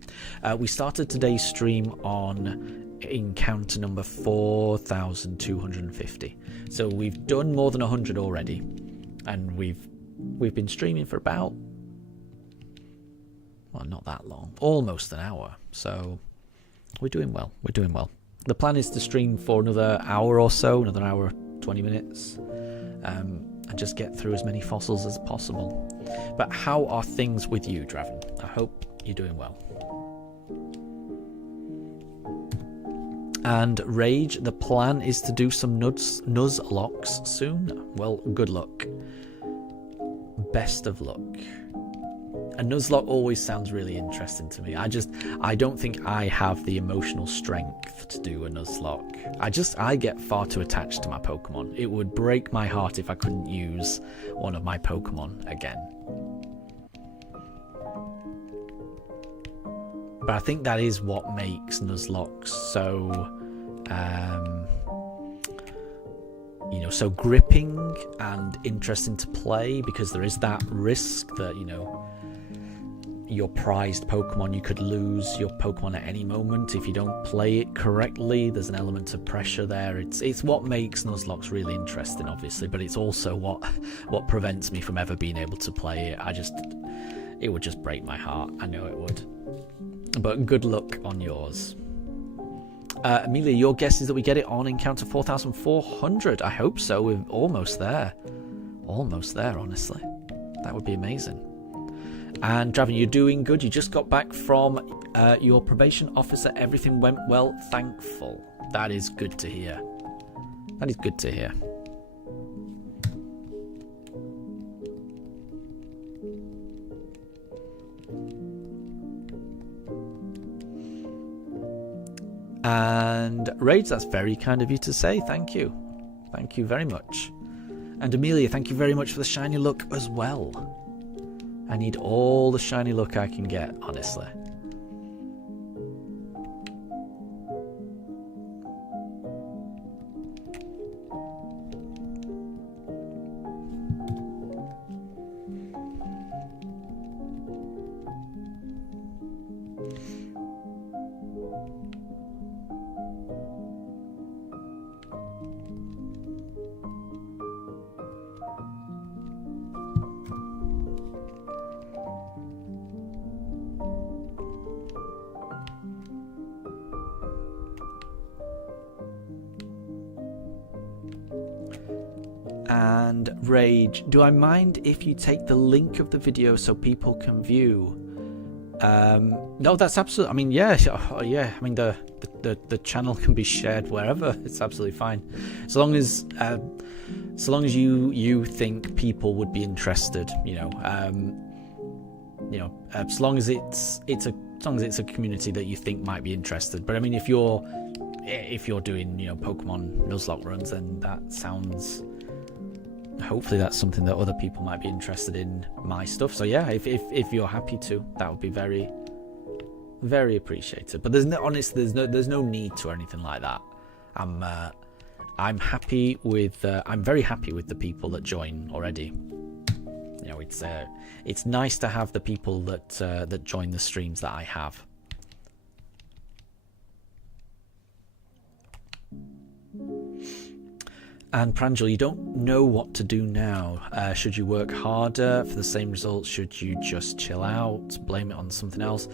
We started today's stream on encounter number 4,250. So we've done more than 100 already, and we've been streaming for about, well, not that long, almost an hour. So we're doing well. We're doing well. The plan is to stream for another hour or so, another hour, 20 minutes, and just get through as many fossils as possible. But how are things with you, Draven? I hope you're doing well. And Rage, the plan is to do some Nuzlocke soon. Well, good luck. Best of luck. A Nuzlocke always sounds really interesting to me. I don't think I have the emotional strength to do a Nuzlocke. I get far too attached to my Pokemon. It would break my heart if I couldn't use one of my Pokemon again. But I think that is what makes Nuzlocke so, you know, so gripping and interesting to play, because there is that risk that, you know, your prized Pokemon, you could lose your Pokemon at any moment if you don't play it correctly. There's an element of pressure there. It's what makes Nuzlocke really interesting, obviously, but it's also what prevents me from ever being able to play it. It would just break my heart. I know it would. But good luck on yours. Amelia, your guess is that we get it on encounter 4,400. I hope so. We're almost there. Almost there, honestly. That would be amazing. And Draven, you're doing good. You just got back from your probation officer. Everything went well. Thankful. That is good to hear. That is good to hear. And Rage, that's very kind of you to say. Thank you. Thank you very much. And Amelia, thank you very much for the shiny look as well. I need all the shiny look I can get, honestly. And Rage, do I mind if you take the link of the video so people can view? No, that's absolutely. I mean, yeah. I mean, the channel can be shared wherever. It's absolutely fine, so long as you think people would be interested. As long as it's a community that you think might be interested. But I mean, if you're doing Pokemon Nuzlocke runs, then that sounds. Hopefully that's something that other people might be interested in my stuff. So yeah, if you're happy to, that would be very, very appreciated. But there's no need to or anything like that. I'm happy with I'm very happy with the people that join already. It's nice to have the people that join the streams that I have. And Pranjal, you don't know what to do now. Should you work harder for the same results? Should you just chill out, blame it on something else?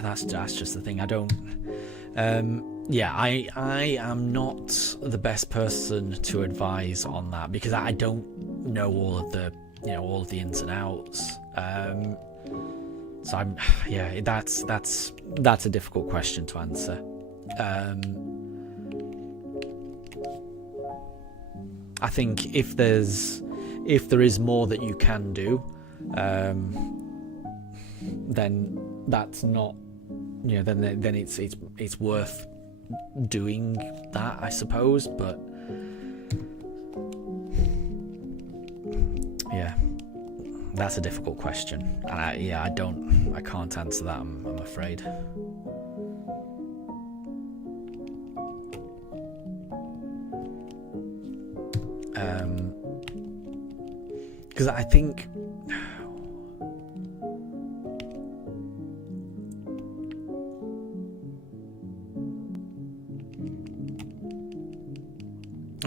That's just the thing. I don't. Yeah, I am not the best person to advise on that because I don't know all of the ins and outs. So that's a difficult question to answer. I think if there is more that you can do, then that's not, then it's worth doing that, I suppose. But yeah, that's a difficult question, and I can't answer that. I'm afraid. Because I think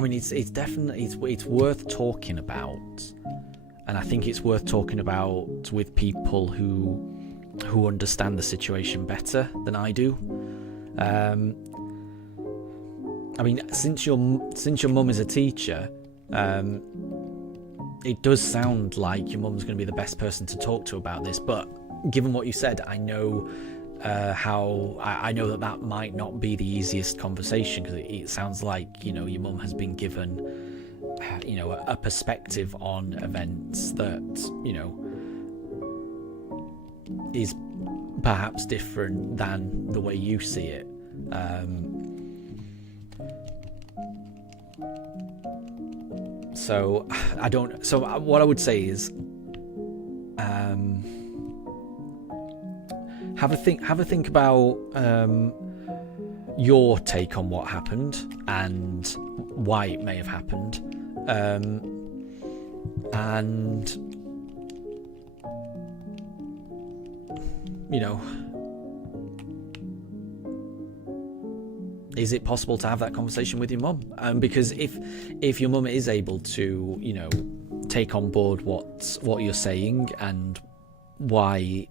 it's definitely it's worth talking about, and I think it's worth talking about with people who understand the situation better than I do. Since your mum is a teacher, it does sound like your mum's going to be the best person to talk to about this. But given what you said, I know I know that might not be the easiest conversation, because it sounds like your mum has been given a perspective on events that is perhaps different than the way you see it. So what I would say is have a think about your take on what happened and why it may have happened, and is it possible to have that conversation with your mum? Because if your mum is able to, take on board what you're saying and why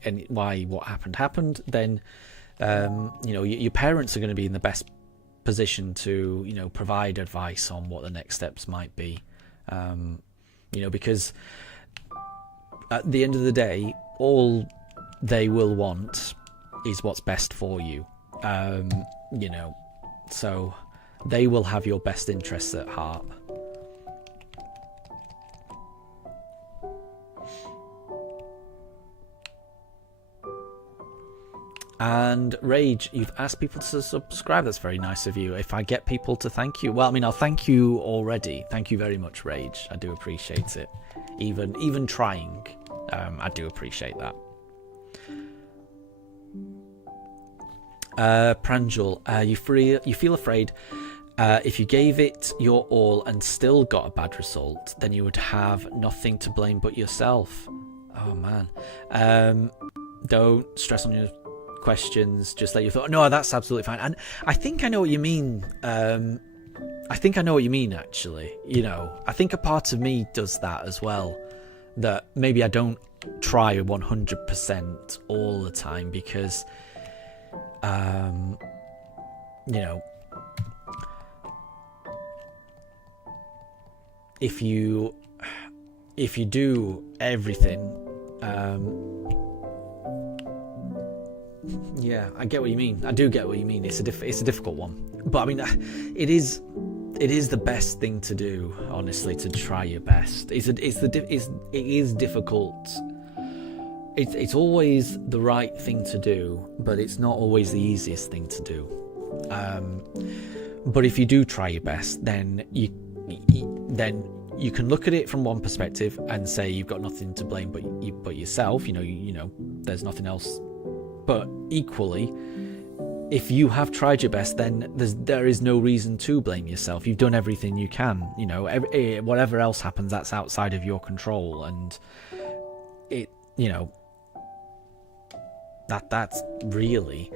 what happened, then your parents are going to be in the best position to provide advice on what the next steps might be. Because at the end of the day, all they will want is what's best for you. So they will have your best interests at heart. And Rage, you've asked people to subscribe. That's very nice of you. If I get people to thank you, well, I mean, I'll thank you already. Thank you very much, Rage. I do appreciate it. Even trying, I do appreciate that. Pranjul, you feel afraid. If you gave it your all and still got a bad result, then you would have nothing to blame but yourself. Oh man. Don't stress on your questions, just let your thought. No, that's absolutely fine. And I think I know what you mean. I think I know what you mean, actually. You know, I think a part of me does that as well. That maybe I don't try 100% all the time because, you know, if you do everything, yeah, I get what you mean. I do get what you mean. It's a difficult one, but I mean, it is the best thing to do. Honestly, to try your best. It is difficult. It's always the right thing to do, but it's not always the easiest thing to do. But if you do try your best, then you can look at it from one perspective and say you've got nothing to blame but yourself. You know, there's nothing else. But equally, if you have tried your best, then there is no reason to blame yourself. You've done everything you can. You know, whatever else happens, that's outside of your control, and you know, that's really,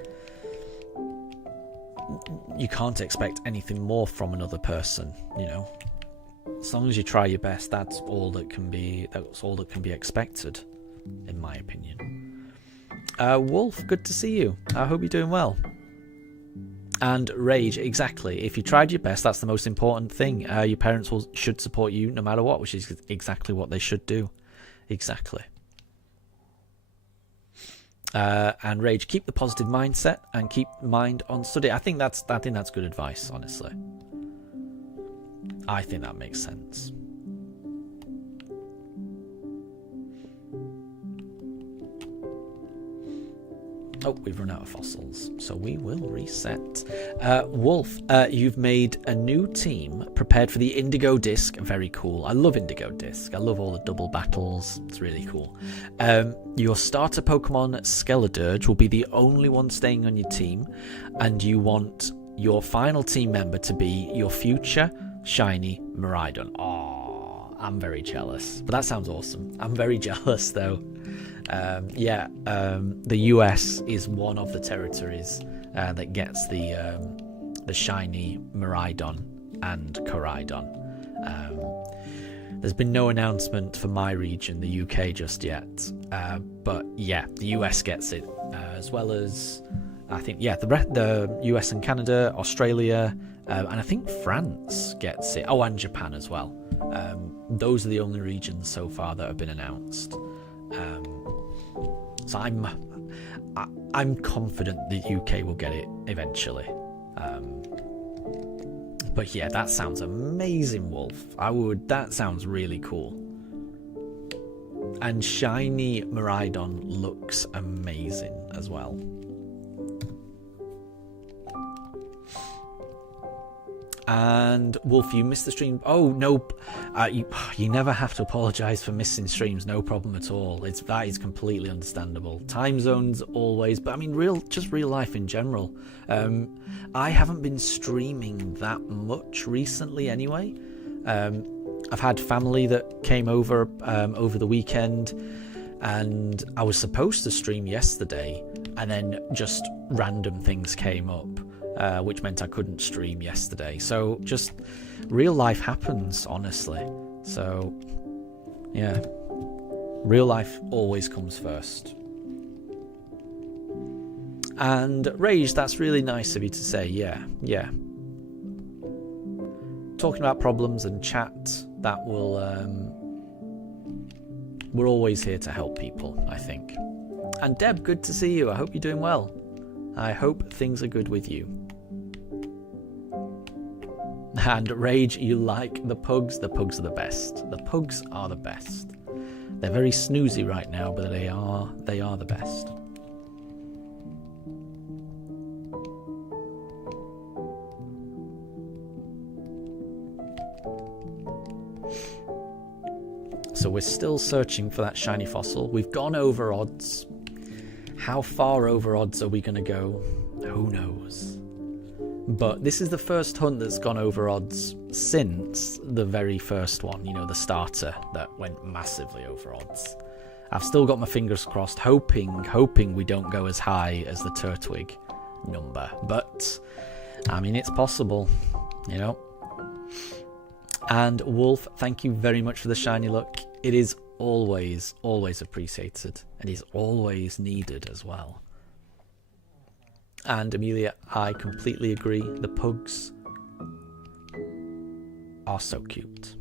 you can't expect anything more from another person. You know, as long as you try your best, that's all that can be expected, in my opinion. Wolf, good to see you. I hope you're doing well. And Rage, exactly. If you tried your best, that's the most important thing. Your parents should support you no matter what, which is exactly what they should do. Exactly. And Rage, keep the positive mindset and keep mind on study. I think that's good advice, honestly. I think that makes sense. Oh, we've run out of fossils, so we will reset. Wolf, you've made a new team prepared for the Indigo Disc. Very cool. I love Indigo Disc. I love all the double battles. It's really cool. Your starter Pokemon, Skeledirge, will be the only one staying on your team, and you want your final team member to be your future shiny Miraidon. Oh, I'm very jealous. But that sounds awesome. I'm very jealous, though. The US is one of the territories that gets the shiny Miraidon and Koraidon. There's been no announcement for my region, the UK, just yet. But yeah, the US gets it, as well as, I think, the US and Canada, Australia, and I think France gets it. Oh, and Japan as well. Those are the only regions so far that have been announced. So I'm confident the UK will get it eventually. But yeah, that sounds amazing, Wolf. That sounds really cool. And shiny Miraidon looks amazing as well. And Wolf, you missed the stream. Oh no, you never have to apologise for missing streams. No problem at all. That is completely understandable. Time zones always, but I mean real life in general. I haven't been streaming that much recently anyway. I've had family that came over over the weekend, and I was supposed to stream yesterday, and then just random things came up. Which meant I couldn't stream yesterday. So just real life happens, honestly. So yeah, real life always comes first. And Rage, that's really nice of you to say. Yeah. Talking about problems and chat, that will we're always here to help people, I think. And Deb, good to see you. I hope you're doing well. I hope things are good with you. And Rage, you like the Pugs? The Pugs are the best. The Pugs are the best. They're very snoozy right now, but they are the best. we're still searching for that shiny fossil. We've gone over odds. How far over odds are we going to go? Who knows? But this is the first hunt that's gone over odds since the very first one, you know, the starter that went massively over odds. I've still got my fingers crossed, hoping we don't go as high as the Turtwig number. But, I mean, it's possible, you know. And Wolf, thank you very much for the shiny look. It is always appreciated and is always needed as well. And Amelia, I completely agree. The pugs are so cute.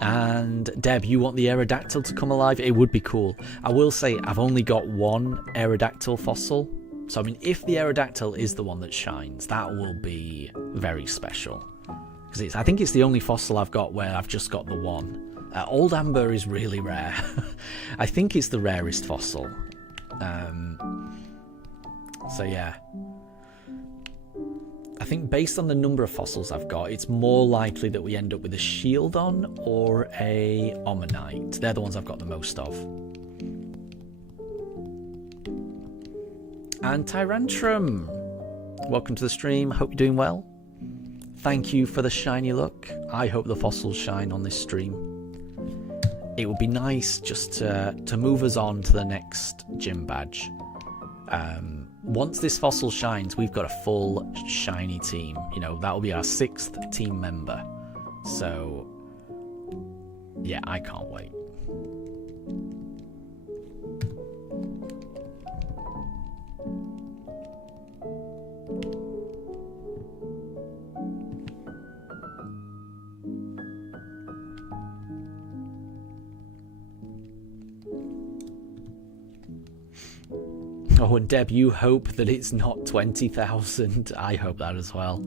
And Deb, you want the Aerodactyl to come alive? It would be cool. I will say I've only got one Aerodactyl fossil. So, I mean, if the Aerodactyl is the one that shines, that will be very special. Because I think it's the only fossil I've got where I've just got the one. Old Amber is really rare. I think it's the rarest fossil. So yeah, I think based on the number of fossils I've got, it's more likely that we end up with a Shieldon or a Omanyte. They're the ones I've got the most of. And Tyrantrum, welcome to the stream. Hope you're doing well. Thank you for the shiny look. I hope the fossils shine on this stream. It would be nice just to move us on to the next gym badge. Once this fossil shines, we've got a full shiny team. You know, that will be our 6th team member. So, yeah, I can't wait. Oh, and Deb, you hope that it's not 20,000. I hope that as well.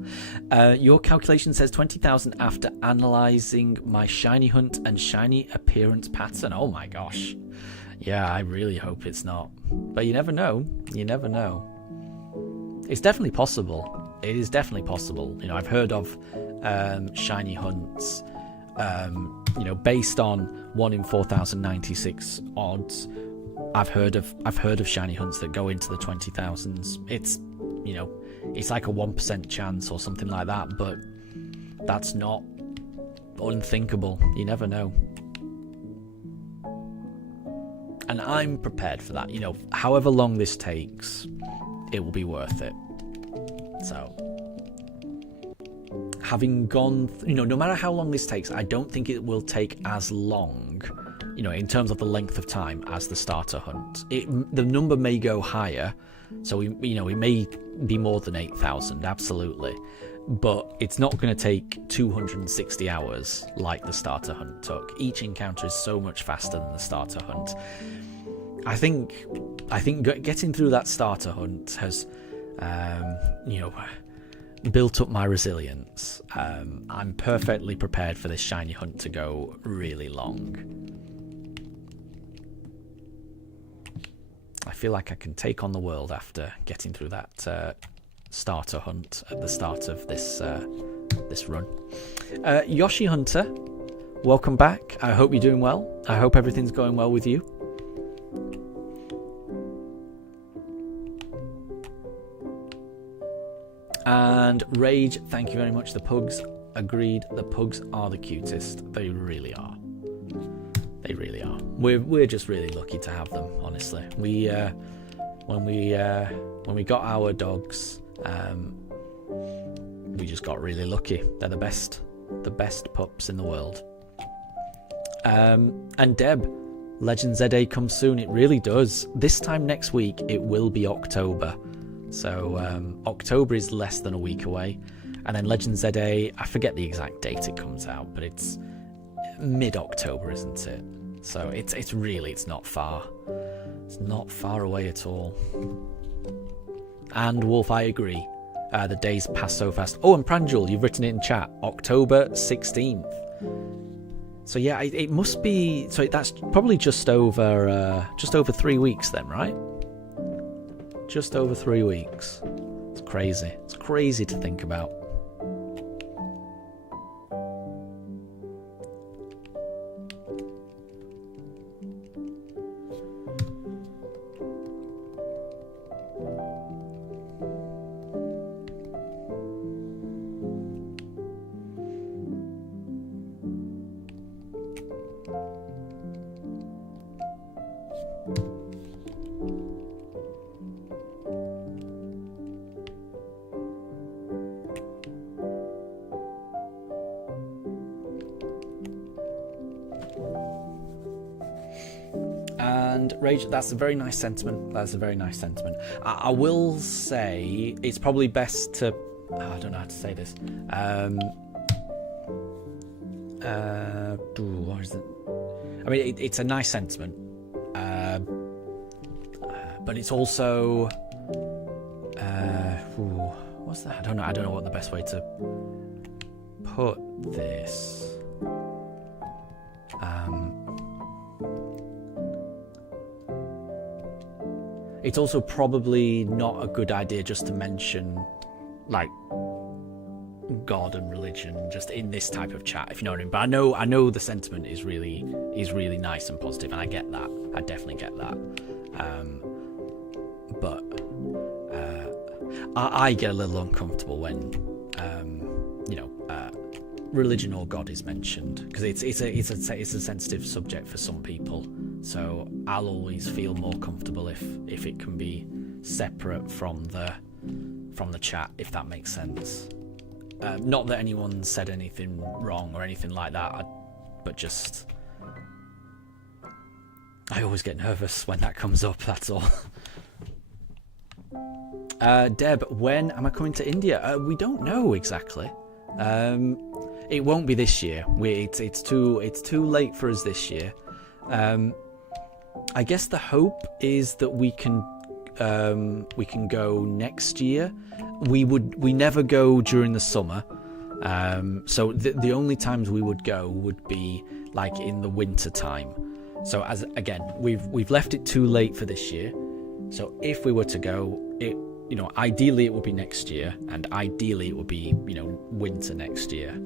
Your calculation says 20,000 after analysing my shiny hunt and shiny appearance pattern. Oh my gosh. Yeah, I really hope it's not. But you never know. You never know. It's definitely possible. It is definitely possible. You know, I've heard of shiny hunts, you know, based on 1 in 4,096 odds. I've heard of shiny hunts that go into the 20,000s. It's, you know, it's like a 1% chance or something like that, but that's not unthinkable. You never know. And I'm prepared for that. You know, however long this takes, it will be worth it. So, having gone, you know, no matter how long this takes, I don't think it will take as long, you know, in terms of the length of time as the starter hunt. The number may go higher, so we may be more than 8,000, absolutely, but it's not going to take 260 hours like the starter hunt took. Each encounter is so much faster than the starter hunt. I think getting through that starter hunt has, you know, built up my resilience. I'm perfectly prepared for this shiny hunt to go really long. I feel like I can take on the world after getting through that starter hunt at the start of this run. Yoshi Hunter, welcome back. I hope you're doing well. I hope everything's going well with you. And Rage, thank you very much. The pugs, agreed. The pugs are the cutest. They really are. They really are. We're just really lucky to have them, honestly. When we got our dogs, we just got really lucky. They're the best pups in the world. And Deb, Legend ZA comes soon. It really does. This time next week, it will be October. So October is less than a week away. And then Legend ZA, I forget the exact date it comes out, but it's mid-October, isn't it? So it's not far. It's not far away at all. And Wolf, I agree. The days pass so fast. Oh, and Pranjul, you've written it in chat. October 16th. So yeah, it must be. So that's probably just over 3 weeks then, right? Just over 3 weeks. It's crazy. It's crazy to think about. And Rage, that's a very nice sentiment. That's a very nice sentiment. I will say it's probably best to... I don't know how to say this. What is it? I mean, it's a nice sentiment. But it's also... what's that? I don't know what the best way to put this. It's also probably not a good idea just to mention, like, God and religion just in this type of chat, if you know what I mean. But I know the sentiment is really nice and positive, and I get that. I definitely get that. But I get a little uncomfortable when religion or God is mentioned, because it's a sensitive subject for some people. So I'll always feel more comfortable if it can be separate from the chat, if that makes sense. Not that anyone said anything wrong or anything like that, but just I always get nervous when that comes up, that's all. Deb, when am I coming to India? We don't know exactly. It won't be this year. It's too late for us this year. I guess the hope is that we can go next year. We never go during the summer. So the only times we would go would be like in the winter time. So we've left it too late for this year. So if we were to go, ideally it would be next year, and ideally it would be winter next year.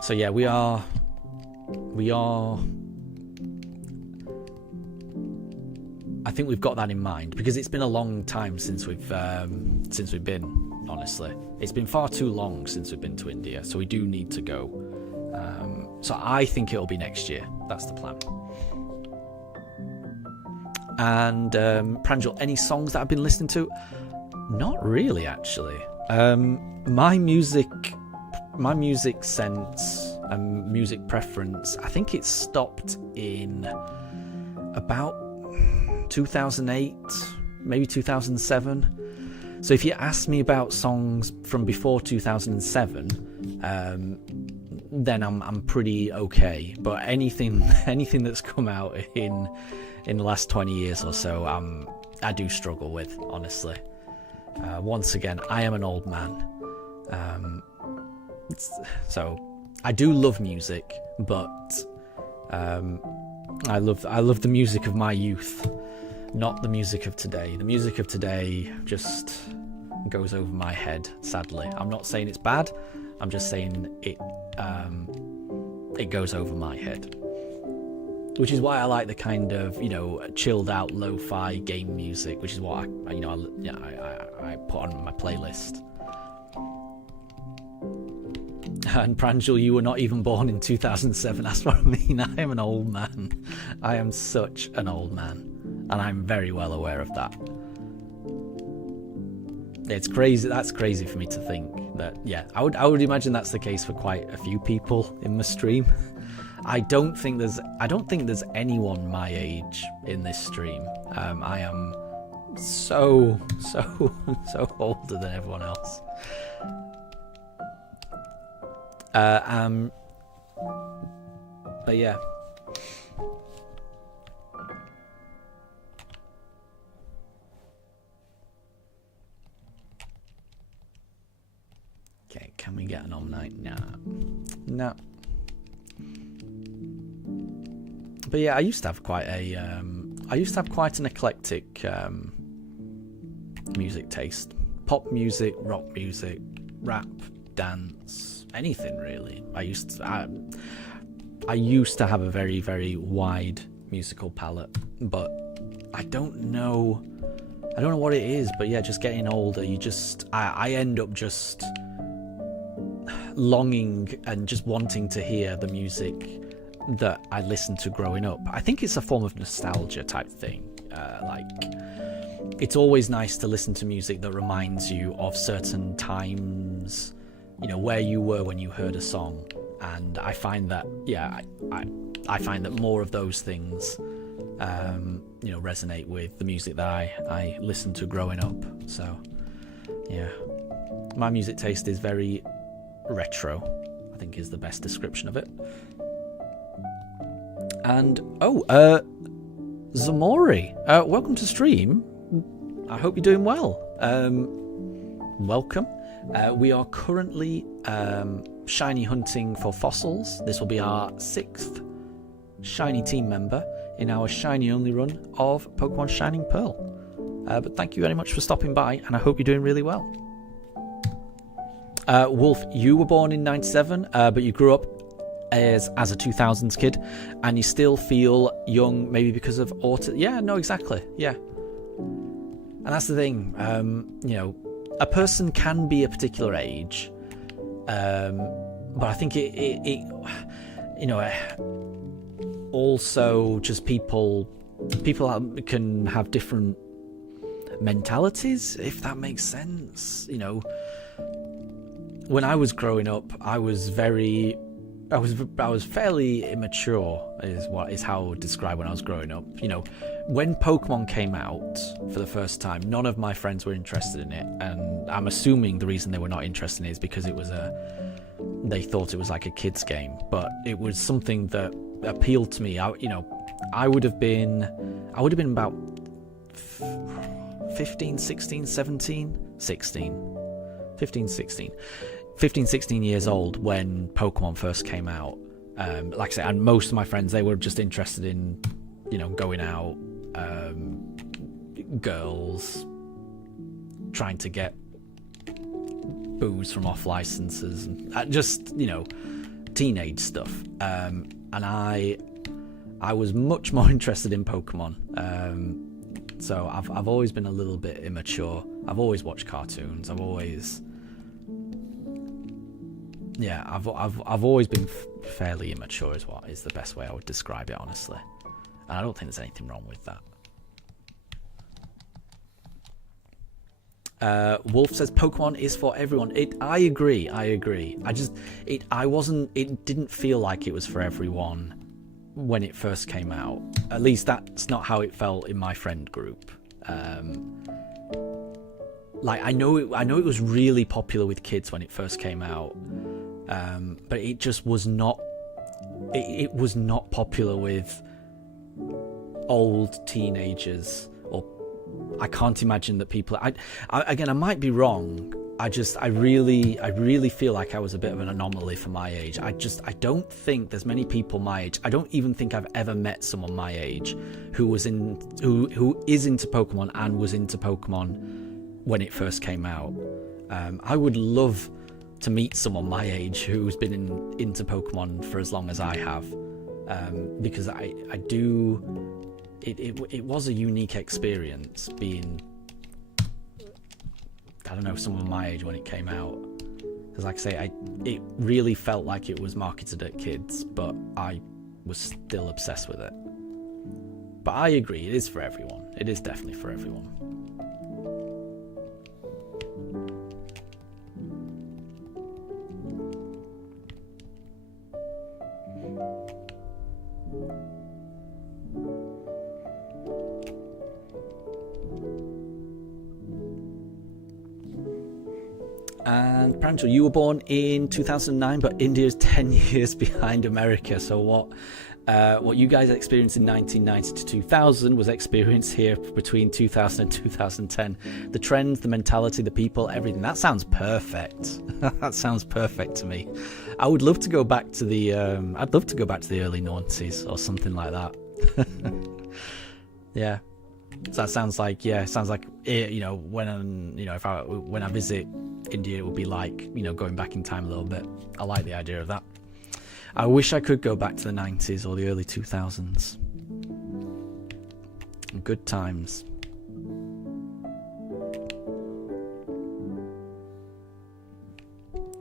So yeah, we are. I think we've got that in mind, because it's been a long time since we've been. Honestly, it's been far too long since we've been to India, so we do need to go. So I think it'll be next year. That's the plan. And Pranjal, any songs that I've been listening to? Not really, actually. My music sense and music preference, I think it stopped in about 2008, maybe 2007. So if you ask me about songs from before 2007, then I'm pretty okay. But anything that's come out in the last 20 years or so, I do struggle with, honestly. Once again, I am an old man. So I do love music, but I love the music of my youth, not the music of today. The music of today just goes over my head, sadly. I'm not saying it's bad, I'm just saying it goes over my head. Which is why I like the kind of, chilled out lo-fi game music, which is what I put on my playlist. And Pranjal, you were not even born in 2007. That's what I mean. I am an old man. I am such an old man, and I'm very well aware of that. It's crazy. That's crazy for me to think that. Yeah, I would imagine that's the case for quite a few people in my stream. I don't think there's anyone my age in this stream. I am so older than everyone else. But yeah. Okay, can we get an om night? No. But yeah, I used to have quite an eclectic music taste. Pop music, rock music, rap, dance, anything really. I used to have a very, very wide musical palette, but I don't know what it is. But yeah, just getting older, I end up just longing and just wanting to hear the music that I listened to growing up. I think it's a form of nostalgia type thing. Like, it's always nice to listen to music that reminds you of certain times, you know, where you were when you heard a song. And I find that, yeah, I find that more of those things, you know, resonate with the music that I listened to growing up. So, yeah, my music taste is very retro, I think is the best description of it. And, Zamori, welcome to stream. I hope you're doing well. Welcome. We are currently shiny hunting for fossils. This will be our 6th shiny team member in our shiny only run of Pokemon Shining Pearl. But thank you very much for stopping by, and I hope you're doing really well. Wolf, you were born in 97, but you grew up as a 2000s kid, and you still feel young, maybe because of autism. Yeah, no, exactly. Yeah. And that's the thing. You know, a person can be a particular age, but I think it you know, also just people can have different mentalities, if that makes sense. You know, when I was growing up, I was fairly immature, is how I would describe when I was growing up. You know, when Pokemon came out for the first time, none of my friends were interested in it, and I'm assuming the reason they were not interested in it is because they thought it was like a kid's game. But it was something that appealed to me. I would have been about 15, 16, 17, 16, 15, 16. 15, 16 years old when Pokemon first came out. Like I said, and most of my friends, they were just interested in, you know, going out, girls, trying to get booze from off licenses, and just, you know, teenage stuff. And I was much more interested in Pokemon. So I've always been a little bit immature. I've always watched cartoons. I've always been fairly immature, is the best way I would describe it, honestly. And I don't think there's anything wrong with that. Wolf says Pokemon is for everyone. I agree. It didn't feel like it was for everyone when it first came out. At least that's not how it felt in my friend group. Like, I know it was really popular with kids when it first came out. But it just was not. It was not popular with old teenagers, or I can't imagine that people. I might be wrong. I really feel like I was a bit of an anomaly for my age. I don't think there's many people my age. I don't even think I've ever met someone my age who is into Pokemon and was into Pokemon when it first came out. I would love to meet someone my age who's been into Pokemon for as long as I have, because I do. It was a unique experience being, I don't know, someone my age when it came out. Because, like I say, it really felt like it was marketed at kids, but I was still obsessed with it. But I agree, it is for everyone. It is definitely for everyone. And Pranchel, you were born in 2009, but India is 10 years behind America. So what you guys experienced in 1990 to 2000 was experienced here between 2000 and 2010. The trends, the mentality, the people, everything. That sounds perfect. That sounds perfect to me. I would love to go back to the. I'd love to go back to the early 90s or something like that. Yeah. So that sounds like, you know, when I visit India, it would be like, you know, going back in time a little bit. I like the idea of that. I wish I could go back to the 90s or the early 2000s. Good times.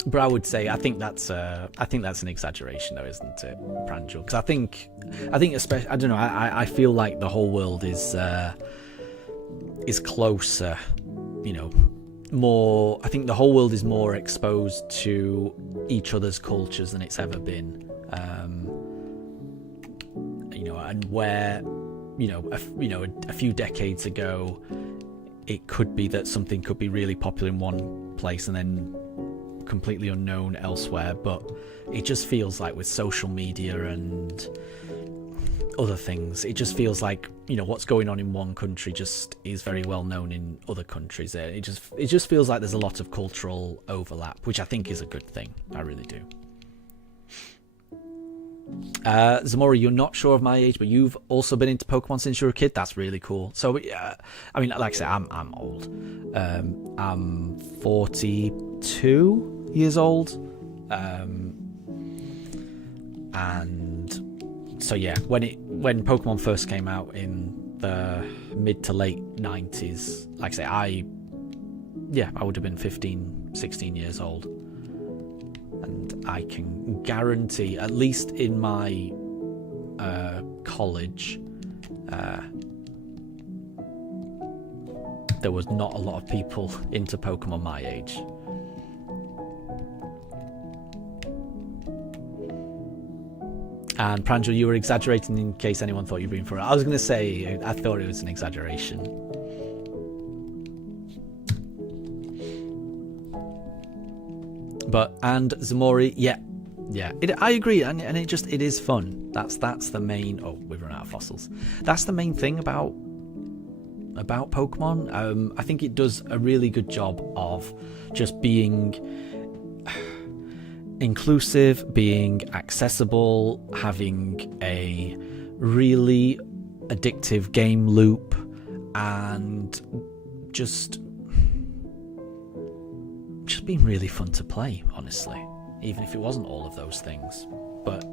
But I would say I think that's an exaggeration, though, isn't it, Pranjul? Because I think especially, I don't know, I feel like the whole world is closer, you know, more. I think the whole world is more exposed to each other's cultures than it's ever been. You know, and where, you know, a few decades ago, it could be that something could be really popular in one place and then completely unknown elsewhere, but it just feels like with social media and other things, it just feels like, you know, what's going on in one country just is very well known in other countries. It just feels like there's a lot of cultural overlap, which I think is a good thing. I really do. Zamora, you're not sure of my age, but you've also been into Pokemon since you were a kid. That's really cool. So, I mean, like I said, I'm old. I'm 42 years old, and so yeah, when Pokemon first came out in the mid to late 90s, like I say, I would have been 15, 16 years old. And I can guarantee, at least in my college, there was not a lot of people into Pokemon my age. And Pranjul, you were exaggerating in case anyone thought you'd been for it. I was going to say, I thought it was an exaggeration. And Zamori, yeah, I agree, and it is fun. That's the main. Oh, we've run out of fossils. That's the main thing about Pokemon. I think it does a really good job of just being inclusive, being accessible, having a really addictive game loop, and just being really fun to play, honestly, even if it wasn't all of those things. But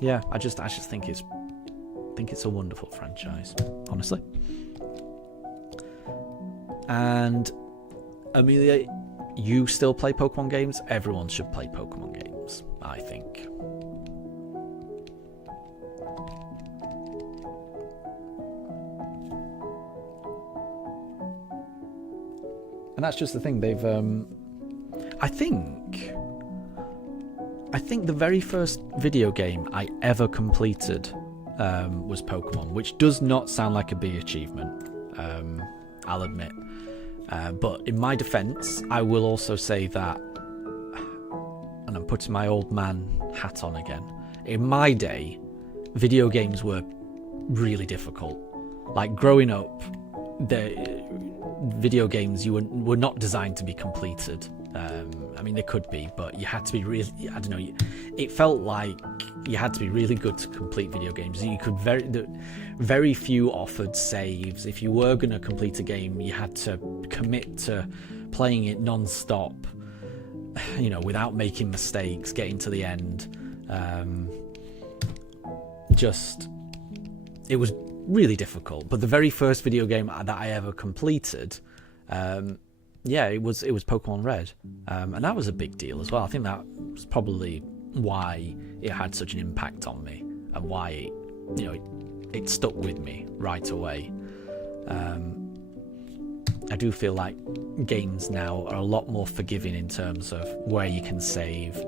yeah, I just think it's a wonderful franchise, honestly. And Amelia, you still play Pokemon games? Everyone should play Pokemon games, I think. And that's just the thing. They've, I think the very first video game I ever completed was Pokemon, which does not sound like a big achievement, I'll admit. But in my defense, I will also say that, and I'm putting my old man hat on again, in my day, video games were really difficult. Like, growing up, the video games were not designed to be completed. I mean, they could be, but you had to be really, I don't know, it felt like you had to be really good to complete video games. You could very few offered saves. If you were going to complete a game, you had to commit to playing it non-stop, you know, without making mistakes, getting to the end. It was really difficult. But the very first video game that I ever completed, it was Pokemon Red, and that was a big deal as well. I think that was probably why it had such an impact on me, and why it stuck with me right away. I do feel like games now are a lot more forgiving in terms of where you can save,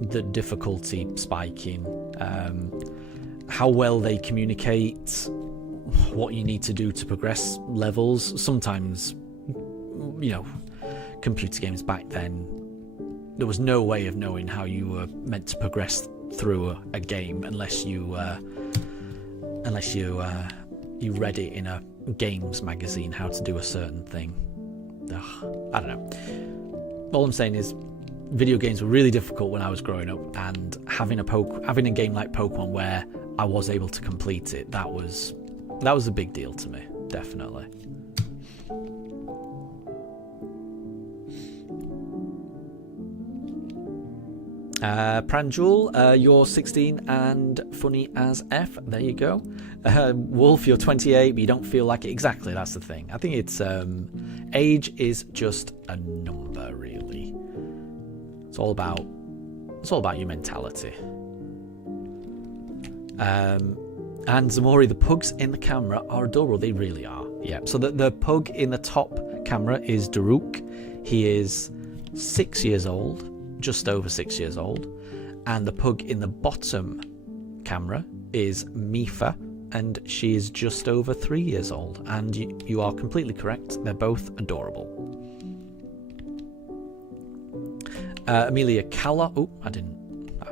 the difficulty spiking, how well they communicate, what you need to do to progress levels. Sometimes, you know, computer games back then, there was no way of knowing how you were meant to progress through a game unless you read it in a games magazine how to do a certain thing. I don't know. All I'm saying is, video games were really difficult when I was growing up, and having a game like Pokemon where I was able to complete it, that was a big deal to me, definitely. Pranjul, you're 16 and funny as F. There you go. Wolf, you're 28, but you don't feel like it. Exactly, that's the thing. I think it's age is just a number, really. It's all about your mentality. And Zamori, the pugs in the camera are adorable. They really are. Yeah. So the pug in the top camera is Daruk. He is 6 years old, just over 6 years old. And the pug in the bottom camera is Mifa, and she is just over 3 years old. And you are completely correct. They're both adorable. Amelia Kalos. Oh, I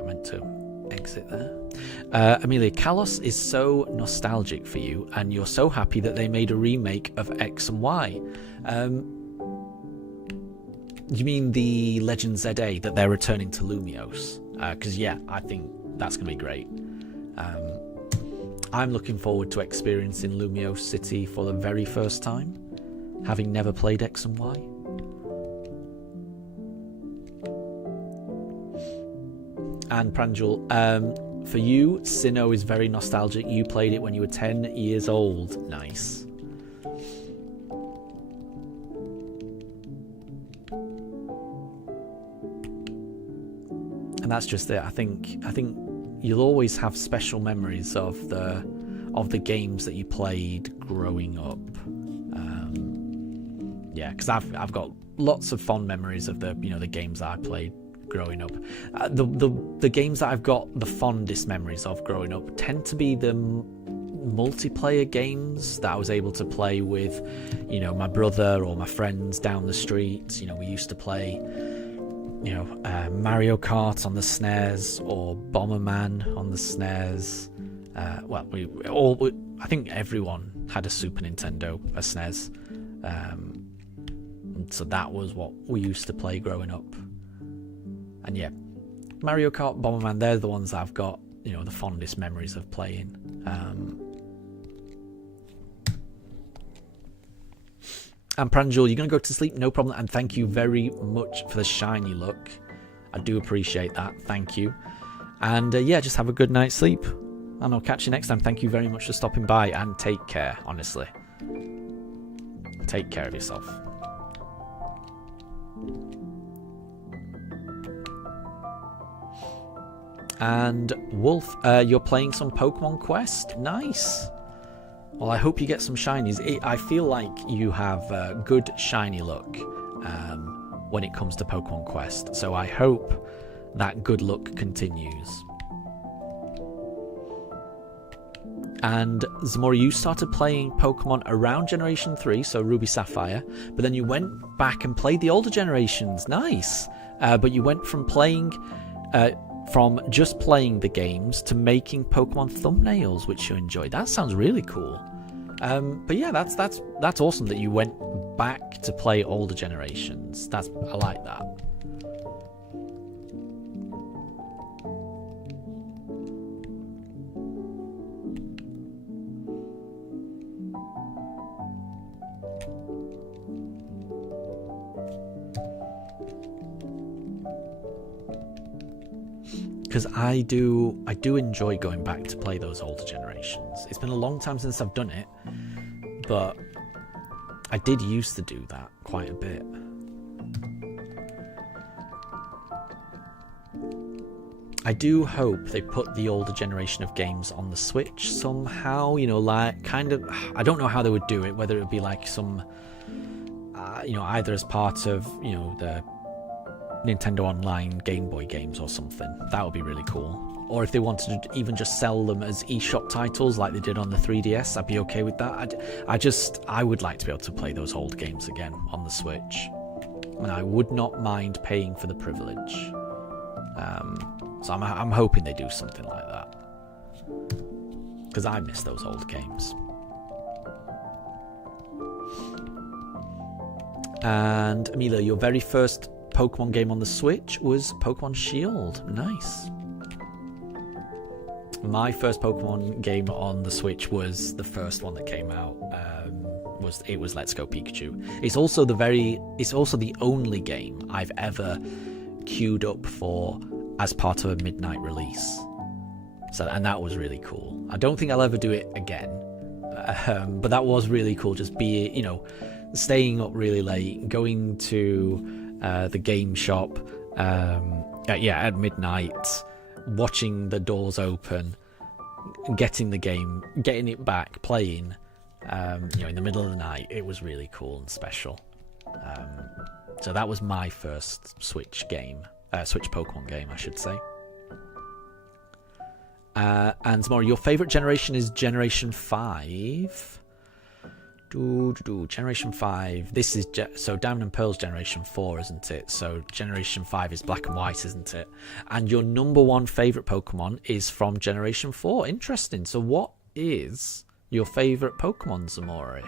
meant to exit there. Amelia Kalos is so nostalgic for you, and you're so happy that they made a remake of X and Y. You mean the Legend ZA, that they're returning to Lumiose? Because yeah, I think that's going to be great. I'm looking forward to experiencing Lumiose City for the very first time, having never played X and Y. And Pranjul, for you, Sinnoh is very nostalgic. You played it when you were 10 years old. Nice. And that's just it. I think you'll always have special memories of the games that you played growing up. Yeah, because I've got lots of fond memories of the games that I played growing up. The games that I've got the fondest memories of growing up tend to be the multiplayer games that I was able to play with, my brother or my friends down the street. We used to play, Mario Kart on the SNES or Bomberman on the SNES. I think everyone had a Super Nintendo, a SNES. And so that was what we used to play growing up. And yeah, Mario Kart, Bomberman, they're the ones I've got, the fondest memories of playing. And Pranjul, you're going to go to sleep, no problem. And thank you very much for the shiny look. I do appreciate that. Thank you. And yeah, just have a good night's sleep. And I'll catch you next time. Thank you very much for stopping by, and take care, honestly. Take care of yourself. And Wolf, you're playing some Pokemon Quest? Nice. Well, I hope you get some shinies. I feel like you have good shiny luck when it comes to Pokemon Quest. So I hope that good luck continues. And Zamori, you started playing Pokemon around Generation 3, so Ruby Sapphire, but then you went back and played the older generations. Nice. But you went from just playing the games to making Pokemon thumbnails, which you enjoyed. That sounds really cool. But yeah, that's awesome that you went back to play older generations. I like that. Because I do enjoy going back to play those older generations. It's been a long time since I've done it, but I did used to do that quite a bit. I do hope they put the older generation of games on the Switch somehow, I don't know how they would do it, whether it would be like some, either as part of, the Nintendo Online Game Boy games or something. That would be really cool. Or if they wanted to even just sell them as eShop titles like they did on the 3DS, I'd be okay with that. I would like to be able to play those old games again on the Switch. And I would not mind paying for the privilege. So I'm hoping they do something like that. Because I miss those old games. And Amelia, your very first Pokemon game on the Switch was Pokemon Shield. Nice. My first Pokemon game on the Switch was the first one that came out. It was Let's Go Pikachu. It's also the only game I've ever queued up for as part of a midnight release. And that was really cool. I don't think I'll ever do it again. But that was really cool. Just staying up really late, going to the game shop, At midnight, watching the doors open, getting the game, getting it back, playing, in the middle of the night. It was really cool and special. So that was my first Switch Pokemon game, I should say. And more, your favorite generation is Generation 5. Generation 5. This is so Diamond and Pearl's Generation 4, isn't it? So Generation 5 is Black and White, isn't it? And your number one favorite Pokemon is from Generation 4. Interesting. So what is your favorite Pokemon, Zamori?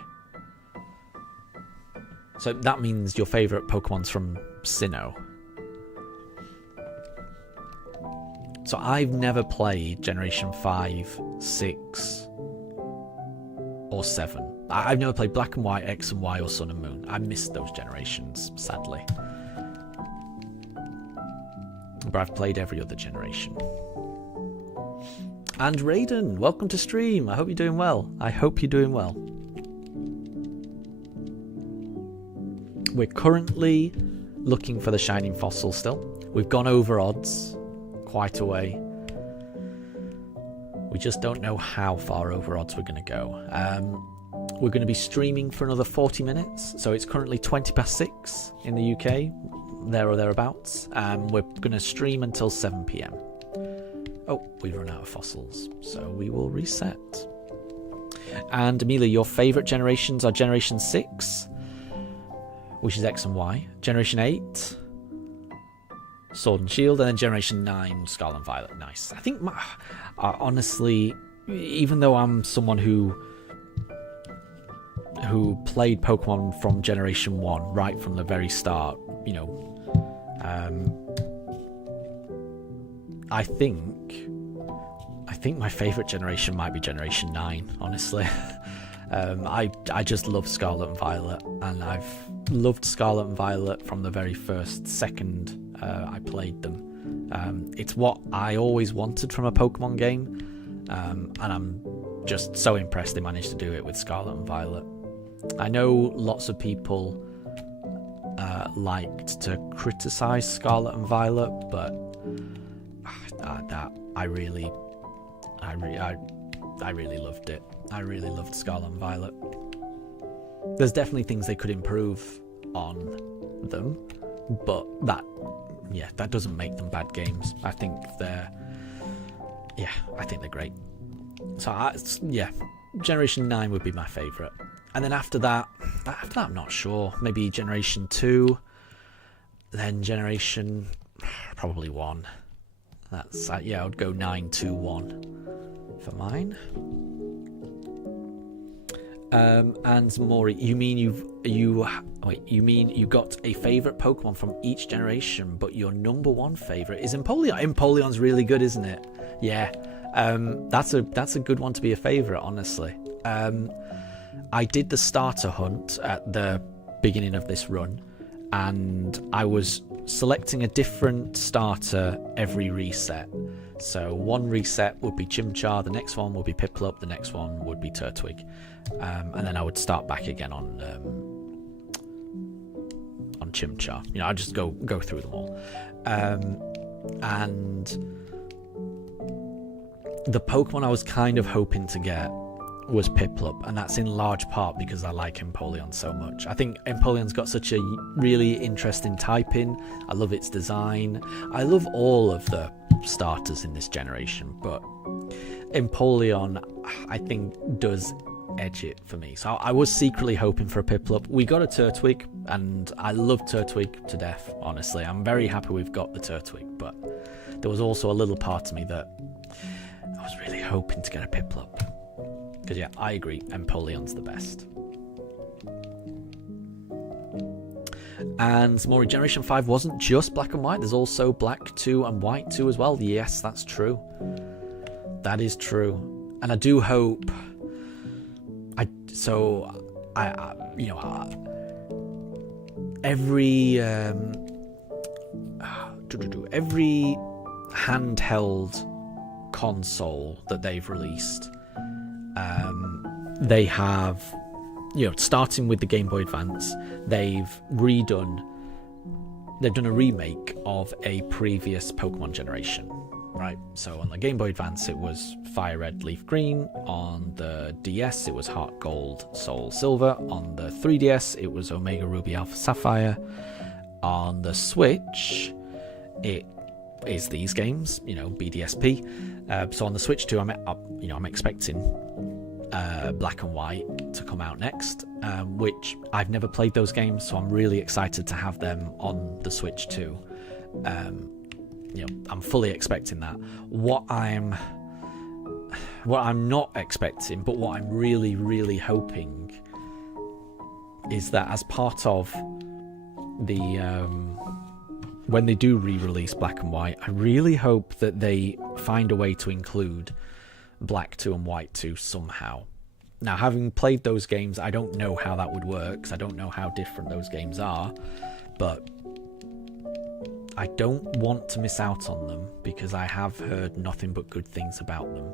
So that means your favorite Pokemon's from Sinnoh. So I've never played Generation 5, 6, or 7. I've never played Black and White, X and Y, or Sun and Moon. I missed those generations, sadly. But I've played every other generation. And Raiden, welcome to stream. I hope you're doing well. We're currently looking for the Shining Fossil still. We've gone over odds quite a way. We just don't know how far over odds we're going to go. We're going to be streaming for another 40 minutes. So it's currently 20 past 6 in the UK, there or thereabouts. We're going to stream until 7 p.m. Oh, we've run out of fossils, so we will reset. And Amelia, your favourite generations are Generation 6, which is X and Y. Generation 8, Sword and Shield, and then Generation 9, Scarlet and Violet. Nice. I think, honestly, even though I'm someone who played Pokemon from Generation 1, right from the very start, I think my favourite generation might be Generation 9, honestly. I just love Scarlet and Violet, and I've loved Scarlet and Violet from the very first second I played them. It's what I always wanted from a Pokemon game, and I'm just so impressed they managed to do it with Scarlet and Violet. I know lots of people liked to criticise Scarlet and Violet, but I really loved it. I really loved Scarlet and Violet. There's definitely things they could improve on them, but that doesn't make them bad games. I think they're great. So Generation 9 would be my favourite. And then after that, I'm not sure. Maybe Generation 2, then Generation probably 1. That's I would go 9, 2, 1 for mine. And Maury, you mean you got a favourite Pokemon from each generation, but your number one favourite is Empoleon. Empoleon's really good, isn't it? Yeah. That's a good one to be a favourite, honestly. I did the starter hunt at the beginning of this run, and I was selecting a different starter every reset. So one reset would be Chimchar, the next one would be Piplup, the next one would be Turtwig, and then I would start back again on Chimchar. I'd just go through them all, and the Pokemon I was kind of hoping to get was Piplup, and that's in large part because I like Empoleon so much. I think Empoleon's got such a really interesting typing. I love its design. I love all of the starters in this generation, but Empoleon, I think, does edge it for me. So I was secretly hoping for a Piplup. We got a Turtwig, and I love Turtwig to death, honestly. I'm very happy we've got the Turtwig, but there was also a little part of me that I was really hoping to get a Piplup. Because I agree, Empoleon's the best. And Maury, Generation 5 wasn't just Black and White. There's also Black 2 and White 2 as well. Yes, that's true. That is true. And I do hope... every handheld console that they've released, they have, starting with the Game Boy Advance, they've redone they've done a remake of a previous Pokemon generation, right? So on the Game Boy Advance it was Fire Red, Leaf Green. On the DS it was Heart Gold, Soul Silver. On the 3DS it was Omega Ruby, Alpha Sapphire. On the Switch it is these games, BDSP. So on the Switch too, I'm expecting Black and White to come out next, which I've never played those games, so I'm really excited to have them on the Switch too. I'm fully expecting that. What I'm not expecting, but what I'm really, really hoping is that as part of the when they do re-release Black and White, I really hope that they find a way to include Black 2 and White 2 somehow. Now, having played those games, I don't know how that would work, because I don't know how different those games are, but I don't want to miss out on them, because I have heard nothing but good things about them.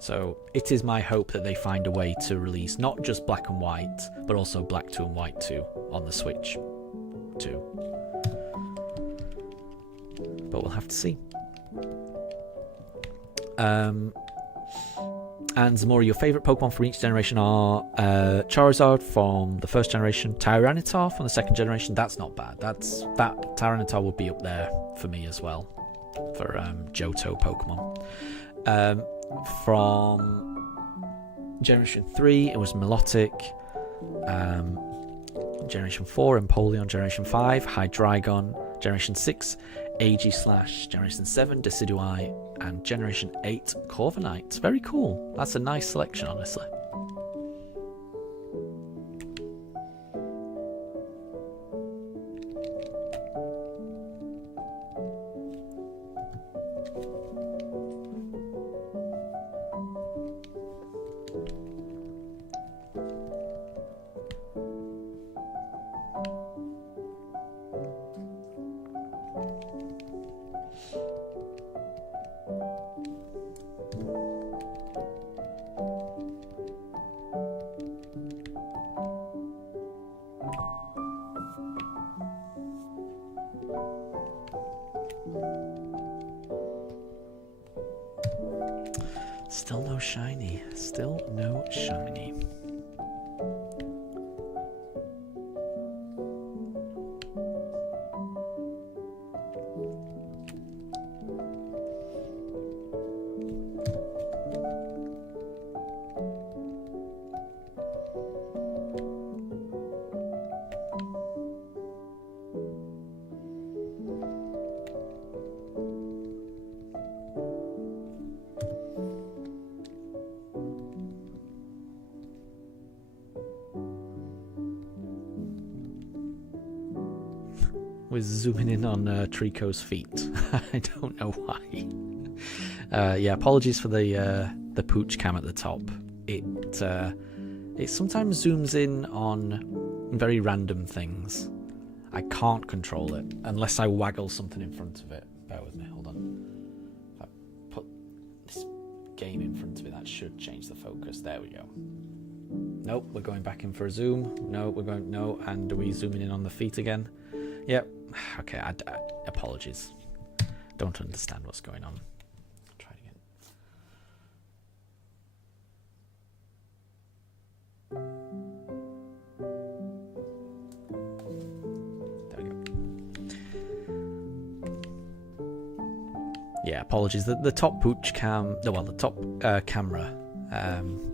So it is my hope that they find a way to release not just Black and White, but also Black 2 and White 2 on the Switch too. But we'll have to see. And Zamora, your favourite Pokemon from each generation are Charizard from the first generation, Tyranitar from the second generation. That's not bad. That Tyranitar would be up there for me as well, for Johto Pokemon. From Generation 3, it was Milotic. Generation 4, Empoleon. Generation 5, Hydreigon. Generation 6, Aegislash. Generation 7, Decidueye. And Generation 8, Corviknight. Very cool. That's a nice selection, honestly. Still no shiny. Still no shiny. We're zooming in on Trico's feet. I don't know why. Yeah, apologies for the pooch cam at the top. It sometimes zooms in on very random things. I can't control it unless I waggle something in front of it. Bear with me, hold on. If I put this game in front of it, that should change the focus. There we go. Nope, we're going back in for a zoom. No, and are we zooming in on the feet again? Yep. Okay, apologies. Don't understand what's going on. Try it again. There we go. Yeah, apologies. The top pooch cam, the top camera,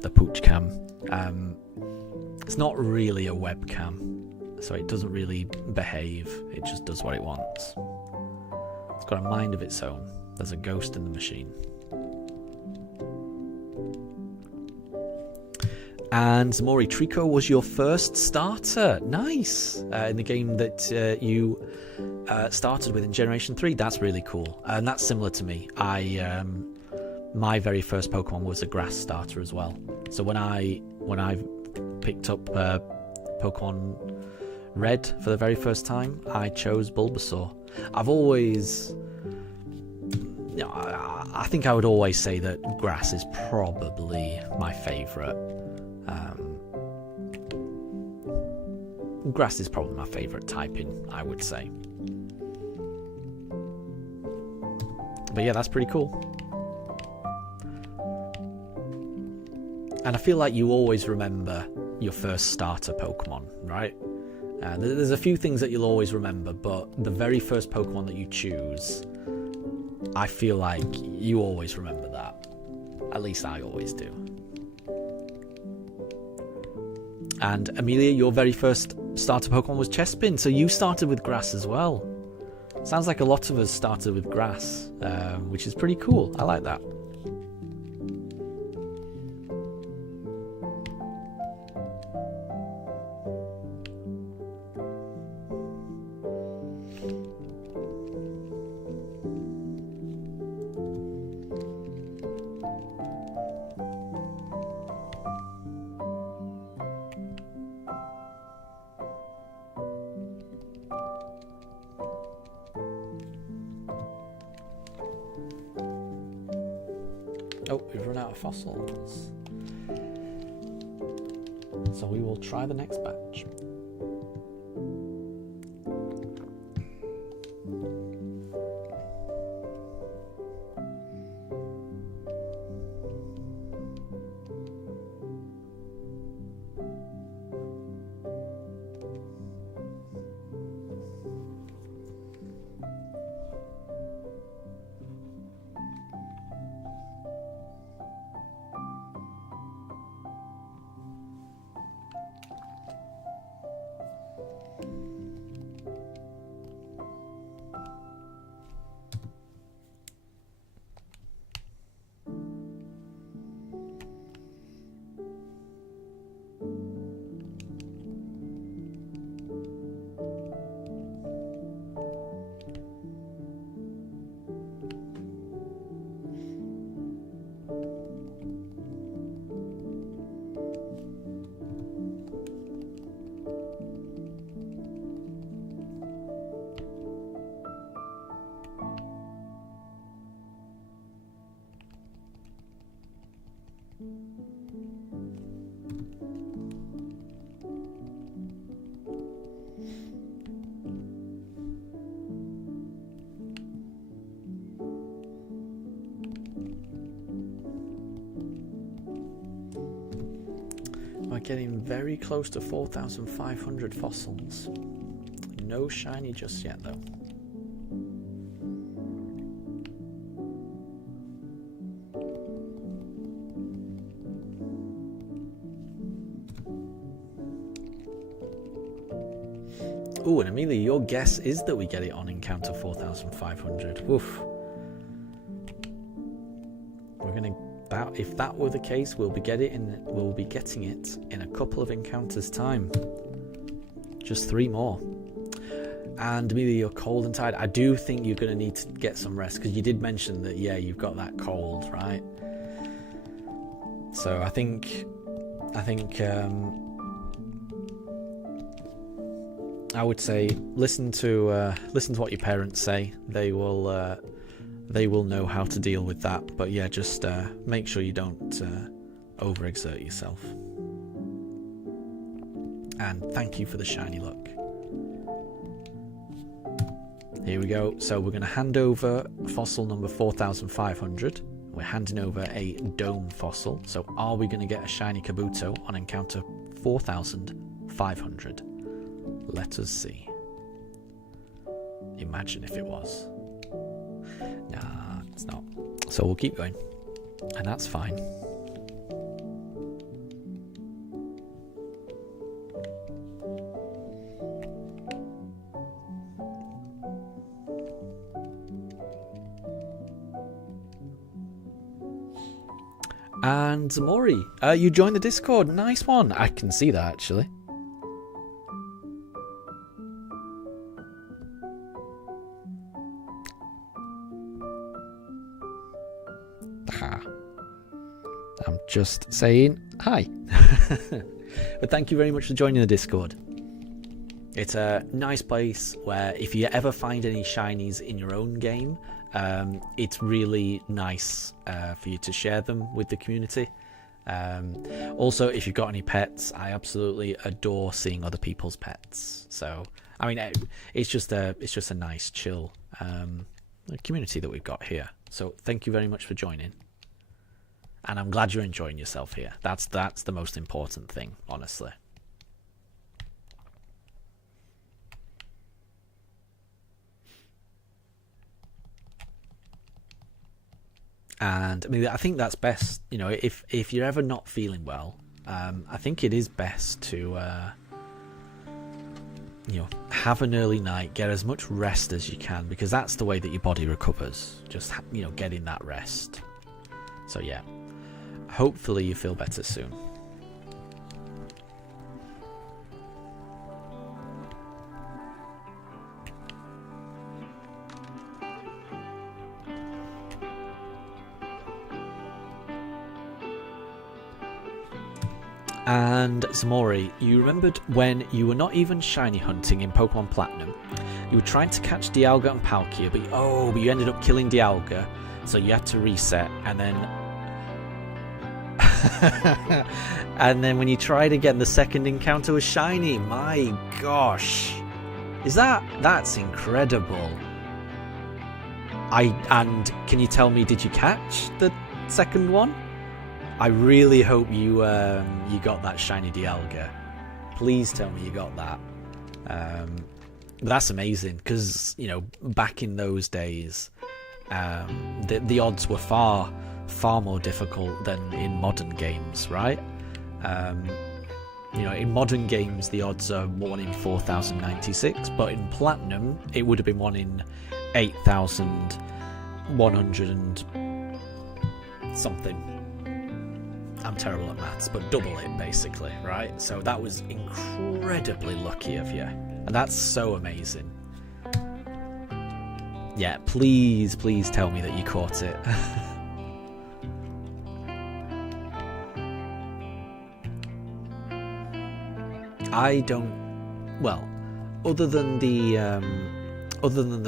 the pooch cam, it's not really a webcam. So it doesn't really behave, it just does what it wants. It's got a mind of its own. There's a ghost in the machine. And Zamori, Trico was your first starter. Nice! In the game that you started with in Generation 3. That's really cool. And that's similar to me. My very first Pokemon was a grass starter as well. So when I picked up Pokemon Red for the very first time, I chose Bulbasaur. I've always, I think I would always say that grass is probably my favourite. Grass is probably my favourite typing, I would say. But yeah, that's pretty cool. And I feel like you always remember your first starter Pokemon, right? There's a few things that you'll always remember, but the very first Pokemon that you choose, I feel like you always remember that. At least I always do. And Amelia, your very first starter Pokemon was Chespin, so you started with grass as well. Sounds like a lot of us started with grass, which is pretty cool. I like that. Oh, we've run out of fossils. So we will try the next batch. We're getting very close to 4,500 fossils. No shiny just yet, though. Ooh, and Amelia, your guess is that we get it on encounter 4,500. Woof. We're gonna. If that were the case, we'll be getting it in a couple of encounters' time. Just 3 more. And Amelia, you're cold and tired. I do think you're going to need to get some rest, because you did mention that, yeah, you've got that cold, right? So I think I would say listen to what your parents say. They will know how to deal with that. But yeah, just make sure you don't overexert yourself. And thank you for the shiny luck. Here we go. So we're going to hand over fossil number 4,500. We're handing over a dome fossil. So are we going to get a shiny Kabuto on encounter 4,500? Let us see. Imagine if it was. Nah, it's not. So we'll keep going. And that's fine. And Maury, you joined the Discord. Nice one. I can see that, actually. I'm just saying hi. But thank you very much for joining the Discord. It's a nice place where if you ever find any shinies in your own game, it's really nice for you to share them with the community. Also, if you've got any pets, I absolutely adore seeing other people's pets. So, I mean, it's just a nice, chill community that we've got here. So thank you very much for joining. And I'm glad you're enjoying yourself here. That's the most important thing, honestly. And I mean, I think that's best. You know, if you're ever not feeling well, I think it is best to you know, have an early night, get as much rest as you can, because that's the way that your body recovers. Just, you know, getting that rest. So yeah, hopefully you feel better soon. And Zamori, you remembered when you were not even shiny hunting in Pokemon Platinum. You were trying to catch Dialga and Palkia, but you ended up killing Dialga, so you had to reset, and then and then when you tried again, the second encounter was shiny. My gosh, that's incredible. And can you tell me, did you catch the second one? I really hope you got that shiny Dialga. Please tell me you got that. But that's amazing, because, you know, back in those days, the odds were far more difficult than in modern games, right? You know, in modern games the odds are 1 in 4,096, but in Platinum it would have been 1 in 8,100 and something. I'm terrible at maths, but double it basically, right? So that was incredibly lucky of you, and that's so amazing. Yeah, please tell me that you caught it. I don't. Well, other than the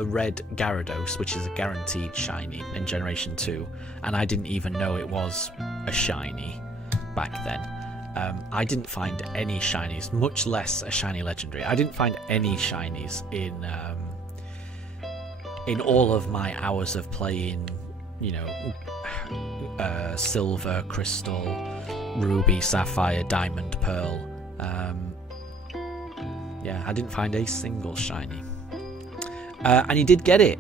red Gyarados, which is a guaranteed shiny in Generation 2, and I didn't even know it was a shiny back then. I didn't find any shinies, much less a shiny legendary. I didn't find any shinies in all of my hours of playing, you know, Silver, Crystal, Ruby, Sapphire, Diamond, Pearl. Yeah, I didn't find a single shiny. And you did get it.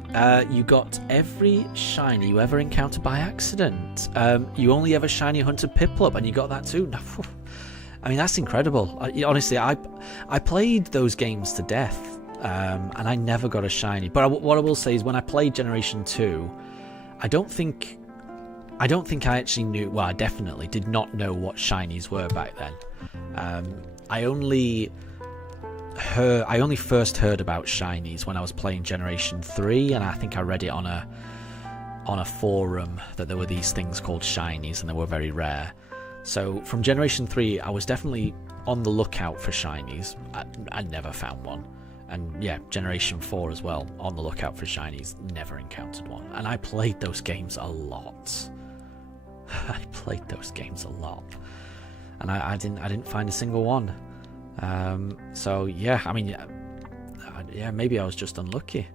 You got every shiny you ever encountered by accident. You only ever shiny hunted Piplup, and you got that too. I mean, that's incredible. Honestly, I played those games to death, and I never got a shiny. But what I will say is, when I played Generation 2, I don't think I actually knew. Well, I definitely did not know what shinies were back then. I only first heard about shinies when I was playing Generation 3, and I think I read it on a forum that there were these things called shinies, and they were very rare. So from Generation 3, I was definitely on the lookout for shinies. I never found one. And yeah, Generation 4 as well, on the lookout for shinies, never encountered one. And I played those games a lot. And I didn't find a single one. So yeah, I mean, yeah, maybe I was just unlucky.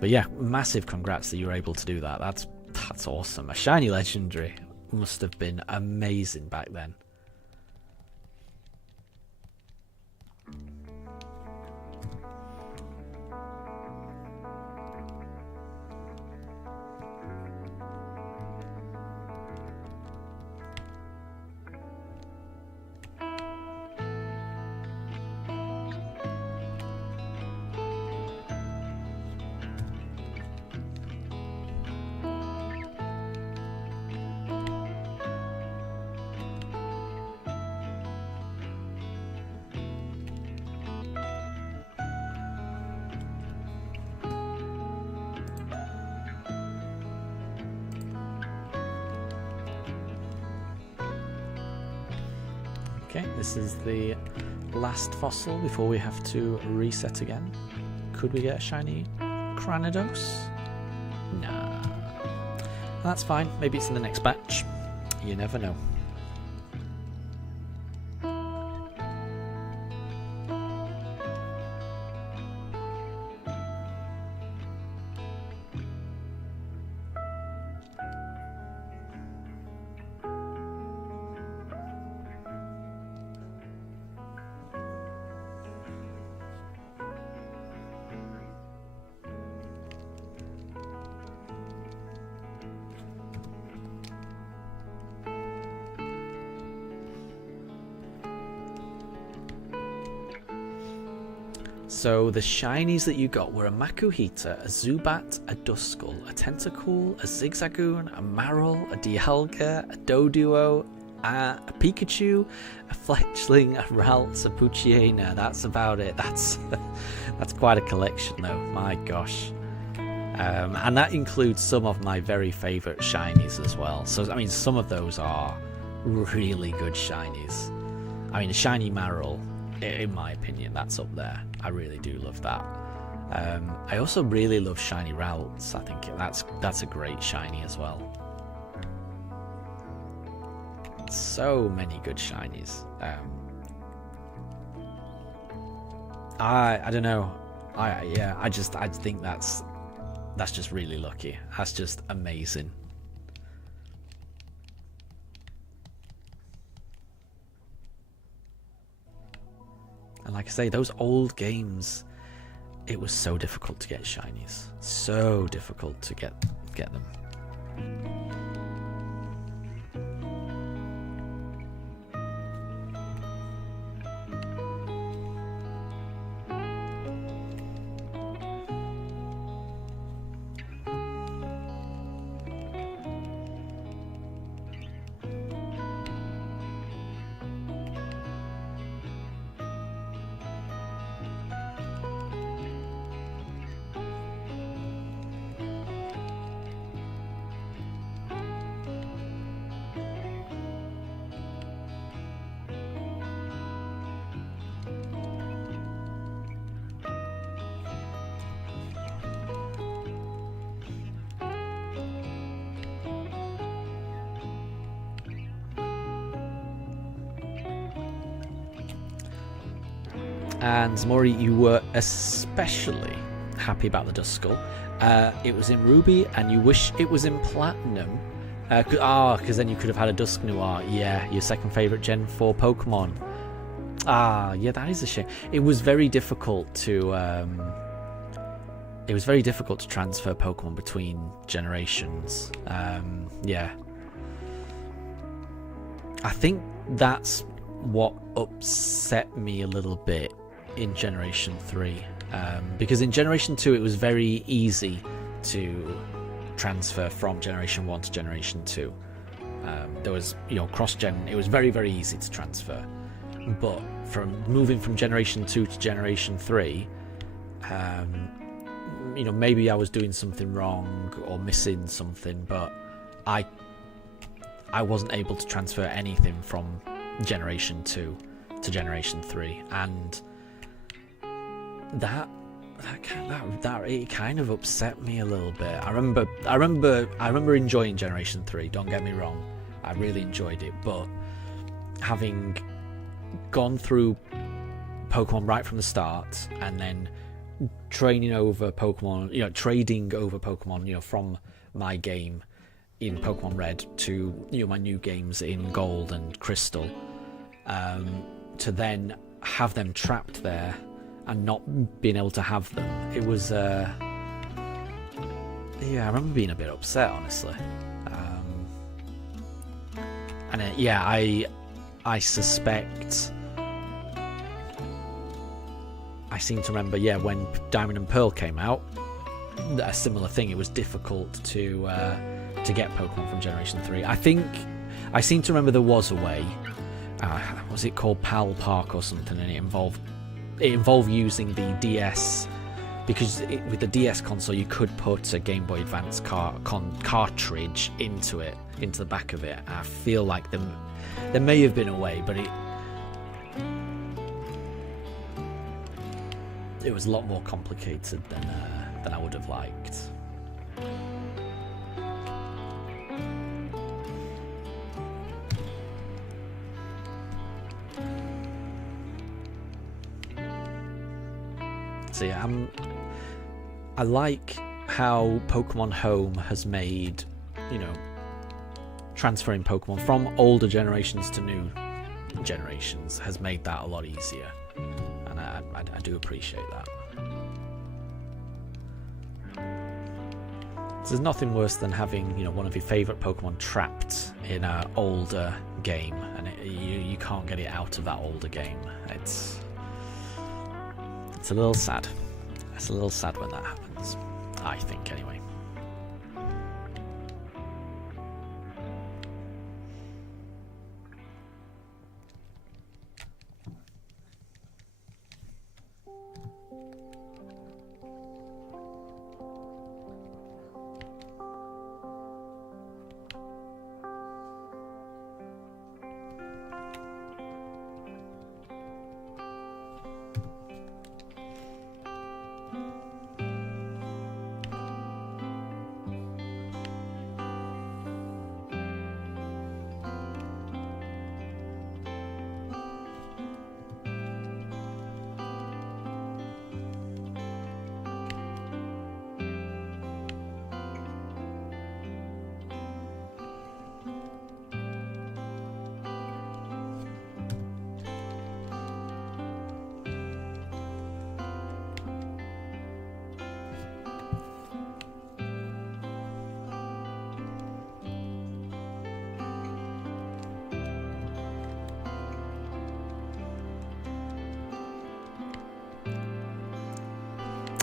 But yeah, massive congrats that you were able to do that. That's awesome. A shiny legendary must have been amazing back then. Okay, this is the last fossil before we have to reset again. Could we get a shiny Cranidos? Nah. That's fine. Maybe it's in the next batch. You never know. So the shinies that you got were a Makuhita, a Zubat, a Duskull, a Tentacool, a Zigzagoon, a Marill, a Dialga, a Doduo, a Pikachu, a Fletchling, a Ralts, a Poochyena. That's about it. That's quite a collection though, my gosh. And that includes some of my very favourite shinies as well. So, I mean, some of those are really good shinies. I mean, Shiny Marill, in my opinion, that's up there. I really do love that. I also really love Shiny Ralts. I think that's a great shiny as well. So many good shinies. I don't know. I think that's just really lucky. That's just amazing. And like I say, those old games, it was so difficult to get shinies. So difficult to get them. And Maury, you were especially happy about the Duskull. It was in Ruby, and you wish it was in Platinum. Because then you could have had a Dusk Noir. Yeah, your second favourite Gen 4 Pokemon. Yeah, that is a shame. It was very difficult to. It was very difficult to transfer Pokemon between generations. Yeah. I think that's what upset me a little bit in Generation 3. Because in Generation 2 it was very easy to transfer from Generation 1 to Generation 2. There was, cross-gen, it was very, very easy to transfer. But from moving from Generation 2 to Generation 3, maybe I was doing something wrong or missing something, but I wasn't able to transfer anything from Generation 2 to Generation 3, and that it kind of upset me a little bit. I remember enjoying Generation 3, don't get me wrong, I really enjoyed it, but having gone through Pokemon right from the start and then trading over Pokemon from my game in Pokemon Red to my new games in Gold and Crystal, to then have them trapped there and not being able to have them, it was I remember being a bit upset, honestly. I suspect, I seem to remember, when Diamond and Pearl came out, a similar thing. It was difficult to get Pokemon from Generation 3. I seem to remember there was a way. Was it called PAL Park or something? And it involved using the DS, because with the DS console you could put a Game Boy Advance cartridge into the back of it. I feel like there may have been a way, but it was a lot more complicated than I would have liked. So yeah, I like how Pokemon Home has made, transferring Pokemon from older generations to new generations has made that a lot easier, and I do appreciate that. So there's nothing worse than having one of your favourite Pokemon trapped in an older game, and you can't get it out of that older game. It's It's a little sad. It's a little sad when that happens. I think, anyway.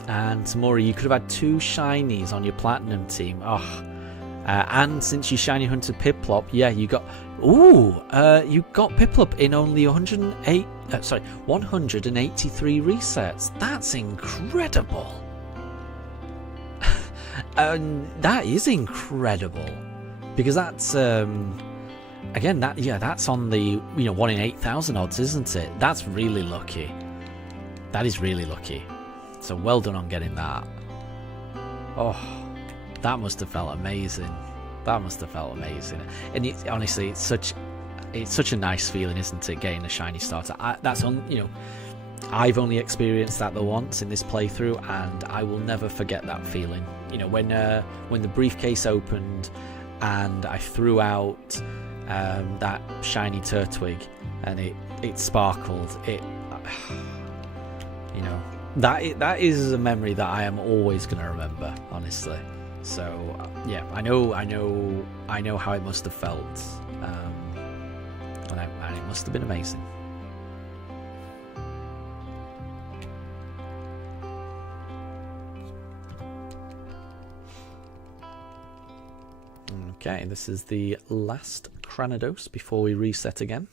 And Tamori, you could have had 2 shinies on your platinum team. Oh, and since you shiny hunted Piplup, yeah, you got. Ooh, you got Piplup in only 183 resets. That's incredible. That is incredible, because that's again that's on the 1 in 8,000 odds, isn't it? That's really lucky. That is really lucky. So well done on getting that. Oh, that must have felt amazing. That must have felt amazing. And honestly, it's such a nice feeling, isn't it? Getting a shiny starter. I've only experienced that the once in this playthrough, and I will never forget that feeling. When the briefcase opened and I threw out that shiny Turtwig and it sparkled. That is a memory that I am always going to remember, honestly. So yeah, I know how it must have felt, and it must have been amazing. Okay, this is the last Cranados before we reset again.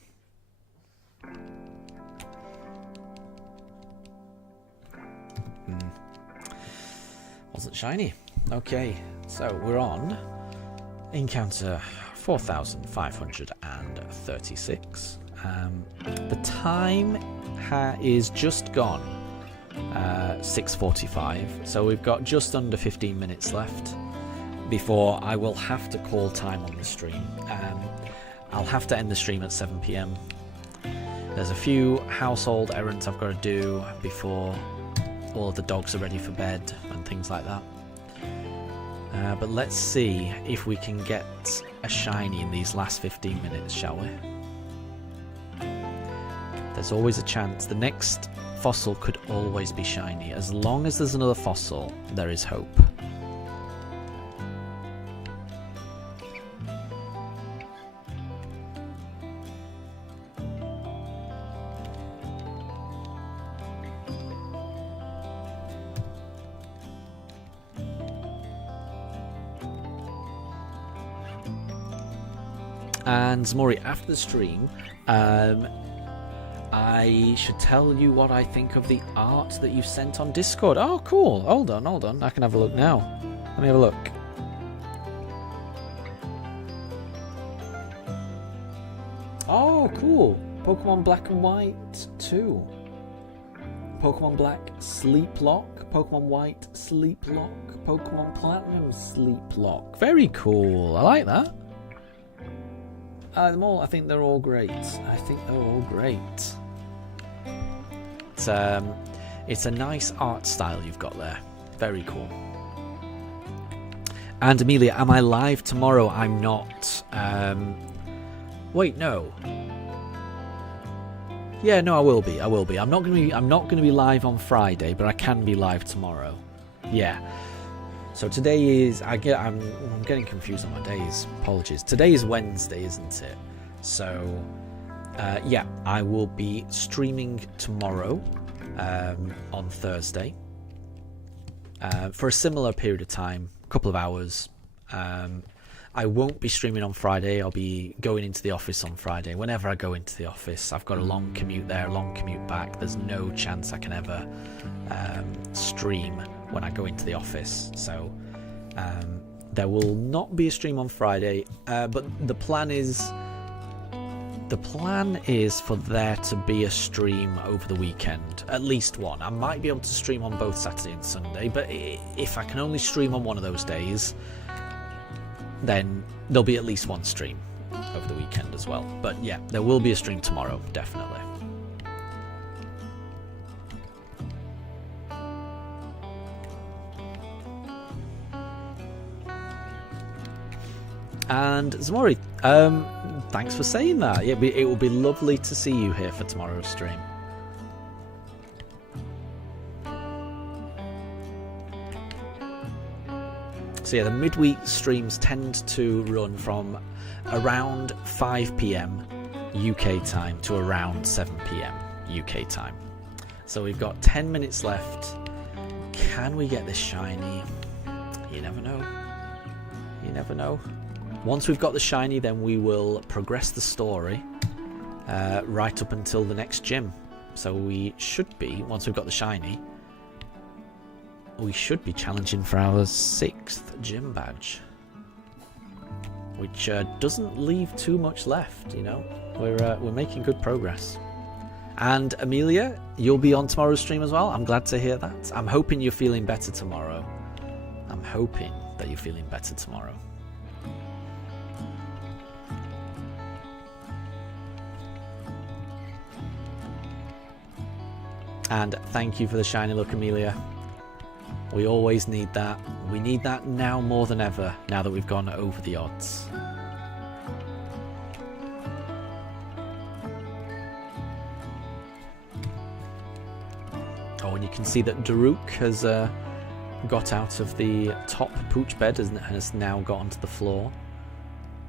Wasn't shiny. Okay, so we're on encounter 4,536. The time is just gone 6:45, so we've got just under 15 minutes left before I will have to call time on the stream. I'll have to end the stream at 7 PM. There's a few household errands I've got to do before all of the dogs are ready for bed and things like that. But let's see if we can get a shiny in these last 15 minutes, shall we? There's always a chance. The next fossil could always be shiny. As long as there's another fossil, there is hope. And Zamori, after the stream, I should tell you what I think of the art that you sent on Discord. Oh, cool. Hold on. I can have a look now. Let me have a look. Oh, cool. Pokemon Black and White 2. Pokemon Black Sleep Lock. Pokemon White Sleep Lock. Pokemon Platinum Sleep Lock. Very cool. I like that. Them all, I think they're all great. It's a nice art style you've got there. Very cool. And Amelia, am I live tomorrow? I'm not. Wait, no. Yeah, no, I will be. I'm not gonna be live on Friday, but I can be live tomorrow. Yeah. So today is I'm getting confused on my days. Apologies. Today is Wednesday, isn't it? So yeah, I will be streaming tomorrow. on Thursday for a similar period of time, a couple of hours. I won't be streaming on Friday. I'll be going into the office on Friday. Whenever I go into the office, I've got a long commute there, a long commute back. There's no chance I can ever stream when I go into the office. So there will not be a stream on Friday. But the plan is for there to be a stream over the weekend, at least one. I might be able to stream on both Saturday and Sunday, but if I can only stream on one of those days, then there'll be at least one stream over the weekend as well. But yeah, there will be a stream tomorrow, definitely. And Zamori, thanks for saying that. Yeah, it will be lovely to see you here for tomorrow's stream. So yeah, the midweek streams tend to run from around 5 PM UK time to around 7 PM UK time. So we've got 10 minutes left. Can we get this shiny? You never know. You never know. Once we've got the shiny, then we will progress the story right up until the next gym. So we should be, once we've got the shiny, we should be challenging for our 6th gym badge, which doesn't leave too much left. You know, we're making good progress. And Amelia, you'll be on tomorrow's stream as well. I'm glad to hear that. I'm hoping you're feeling better tomorrow. I'm hoping that you're feeling better tomorrow. And thank you for the shiny look, Amelia. We always need that. We need that now more than ever, now that we've gone over the odds. Oh, and you can see that Daruk has got out of the top pooch bed and has now got onto the floor.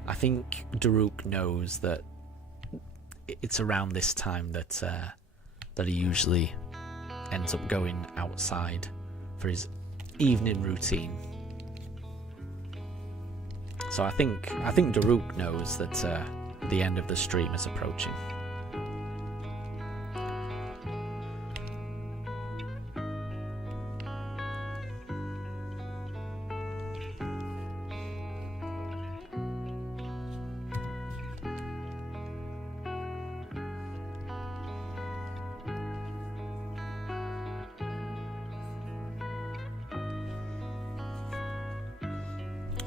I think Daruk knows that it's around this time that he usually ends up going outside for his evening routine. So I think Daruk knows that the end of the stream is approaching.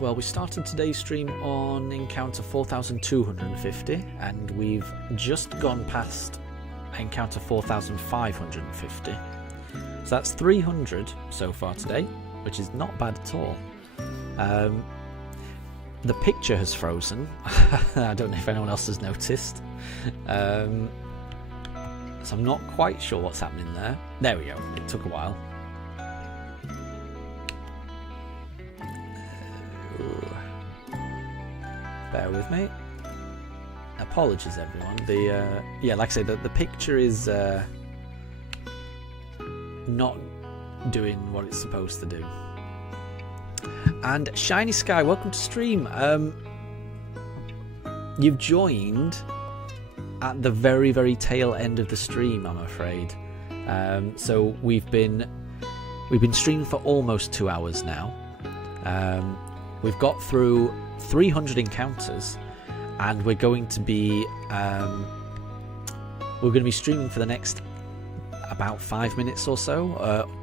Well, we started today's stream on encounter 4250 and we've just gone past encounter 4550. So that's 300 so far today, which is not bad at all. The picture has frozen. I don't know if anyone else has noticed. So I'm not quite sure what's happening there. There we go. It took a while. Bear with me. Apologies, everyone. Yeah, like I say, the picture is not doing what it's supposed to do. And Shiny Sky, welcome to stream. You've joined at the very, very tail end of the stream, I'm afraid. So we've been streaming for almost 2 hours now. We've got through 300 encounters, and we're going to be streaming for the next about 5 minutes or so,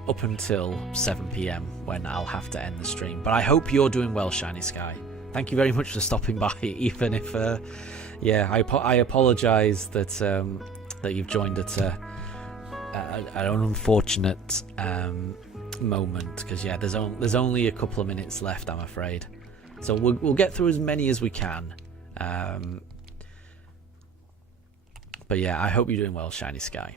up until 7 PM when I'll have to end the stream. But I hope you're doing well, Shiny Sky. Thank you very much for stopping by, even if I apologize that you've joined at an unfortunate moment, because yeah, there's only a couple of minutes left, I'm afraid. So we'll get through as many as we can. But yeah, I hope you're doing well, Shiny Sky.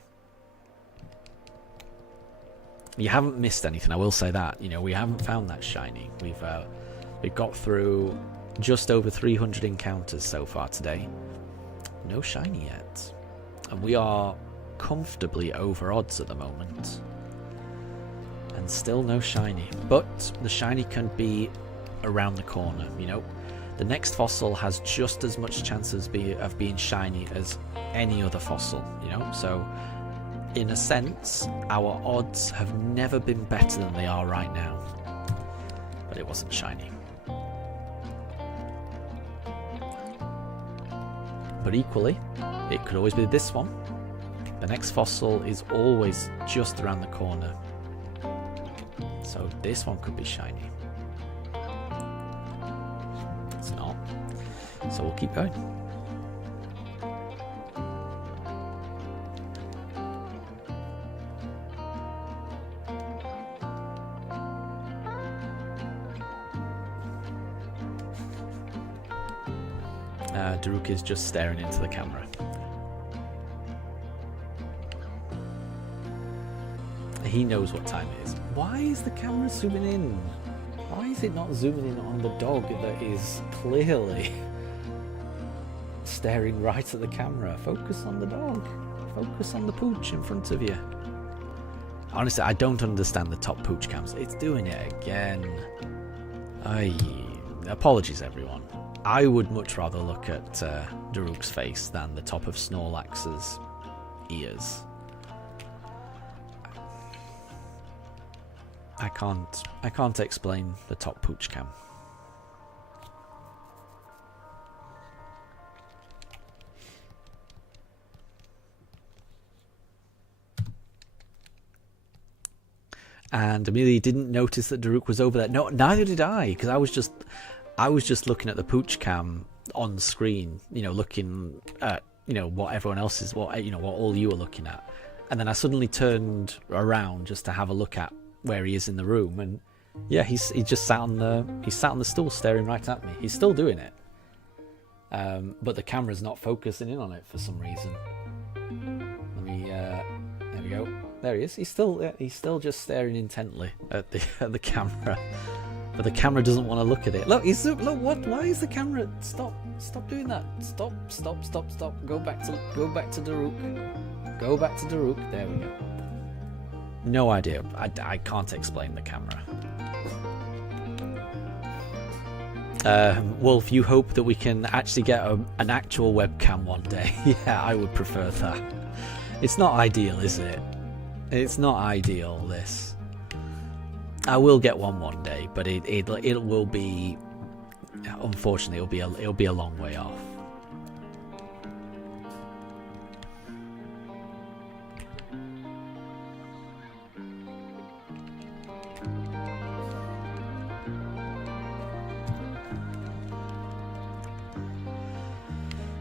You haven't missed anything, I will say that. You know, we haven't found that shiny. We've got through just over 300 encounters so far today. No shiny yet. And we are comfortably over odds at the moment. And still no shiny. But the shiny can be around the corner, you know. The next fossil has just as much chance of being shiny as any other fossil, you know. So, in a sense, our odds have never been better than they are right now. But it wasn't shiny. But equally, it could always be this one. The next fossil is always just around the corner. So this one could be shiny. It's not. So we'll keep going. Daruk is just staring into the camera. He knows what time it is. Why is the camera zooming in? Why is it not zooming in on the dog that is clearly staring right at the camera? Focus on the dog. Focus on the pooch in front of you. Honestly, I don't understand the top pooch cams. It's doing it again. Apologies, everyone. I would much rather look at Daruk's face than the top of Snorlax's ears. I can't explain the top pooch cam. And Amelia didn't notice that Daruk was over there. No, neither did I, because I was just looking at the pooch cam on screen, you know, looking at, you know, what everyone else is, what all you were looking at. And then I suddenly turned around just to have a look at where he is in the room, and yeah, he just sat on the stool staring right at me. He's still doing it. But the camera's not focusing in on it for some reason. Let me there we go. There he is. He's still just staring intently at the camera. But the camera doesn't want to look at it. Look, what? Why is the camera? Stop doing that. Stop. Go back to Daruk. Go back to Daruk. There we go. No idea. I can't explain the camera. Wolf, you hope that we can actually get an actual webcam one day. Yeah, I would prefer that. It's not ideal, is it? It's not ideal, this. I will get one day, but it will be, unfortunately, it'll be a long way off.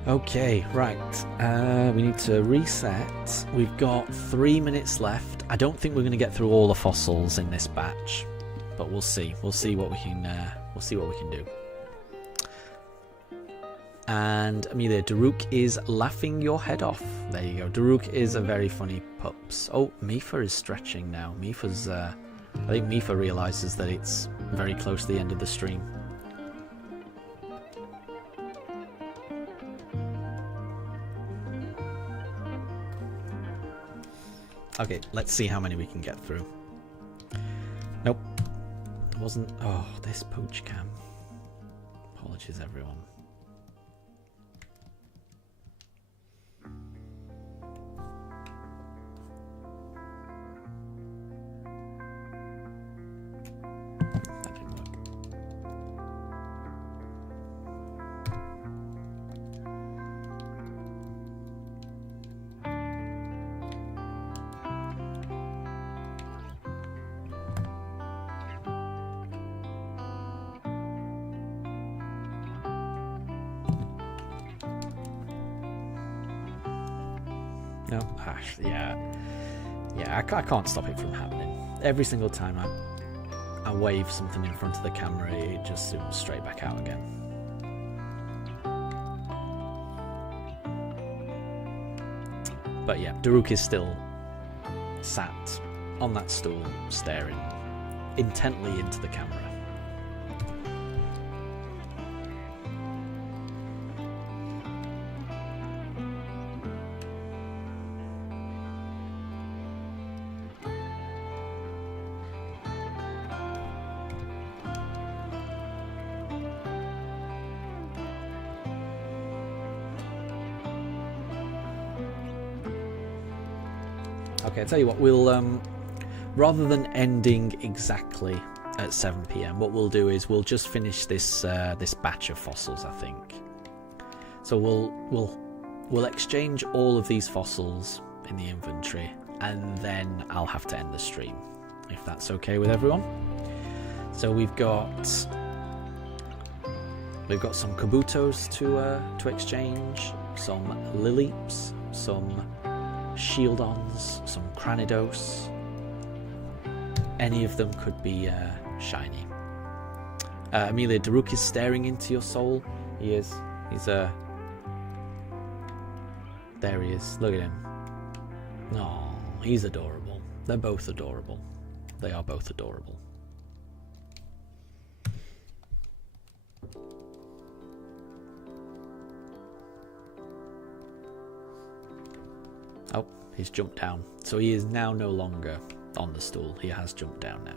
Okay, right. We need to reset. We've got 3 minutes left. I don't think we're going to get through all the fossils in this batch, but we'll see. We'll see what we can. We'll see what we can do. And Amelia, Daruk is laughing your head off. There you go. Daruk is a very funny pups. Oh, Mifa is stretching now. Mifa's. I think Mifa realizes that it's very close to the end of the stream. Okay, let's see how many we can get through. Nope. It wasn't... Oh, this pooch cam. Apologies, everyone. That didn't work. No, yeah, I can't stop it from happening. Every single time I wave something in front of the camera, it just zooms straight back out again. But yeah, Daruk is still sat on that stool, staring intently into the camera. Okay, I'll tell you what, we'll rather than ending exactly at 7 PM, what we'll do is we'll just finish this this batch of fossils, I think. So we'll exchange all of these fossils in the inventory, and then I'll have to end the stream, if that's okay with everyone. So we've got some Kabutos to exchange, some Lillips, some Shieldons, some Cranidos. Any of them could be shiny. Amelia, Daruk is staring into your soul. He is. He's there he is. Look at him. Oh, he's adorable. They're both adorable. They are both adorable. Oh, he's jumped down. So he is now no longer on the stool. He has jumped down now.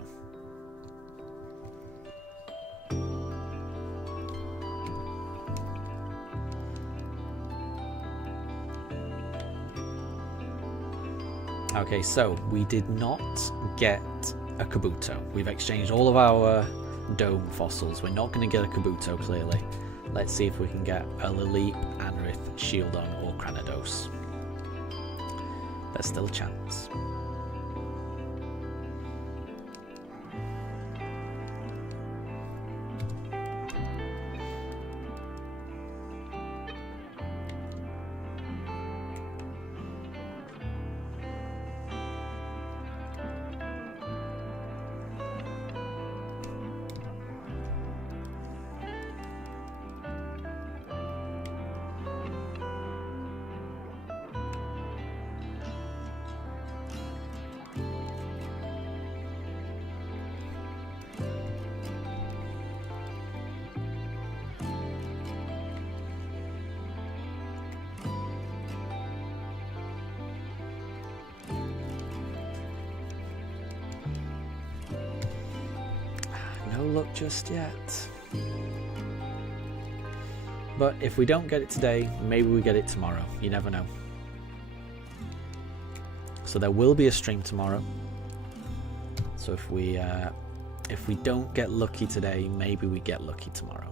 Okay, so we did not get a Kabuto. We've exchanged all of our dome fossils. We're not going to get a Kabuto, clearly. Let's see if we can get a Lilip, Anorith, Shieldon, or Cranidos. There's still a chance. No luck just yet. But if we don't get it today, maybe we get it tomorrow. You never know. So there will be a stream tomorrow. So if we don't get lucky today, maybe we get lucky tomorrow.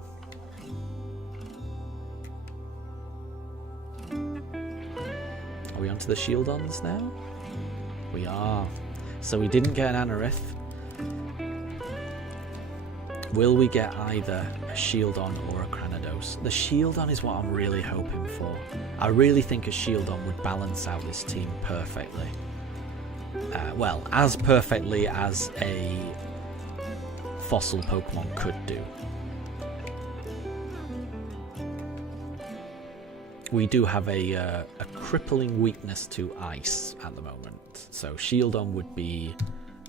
Are we onto the Shieldons now? We are. So we didn't get an Anorith. Will we get either a Shieldon or a Cranidos? The Shieldon is what I'm really hoping for. I really think a Shieldon would balance out this team perfectly. Well, as perfectly as a fossil Pokemon could do. We do have a crippling weakness to ice at the moment, so Shieldon would be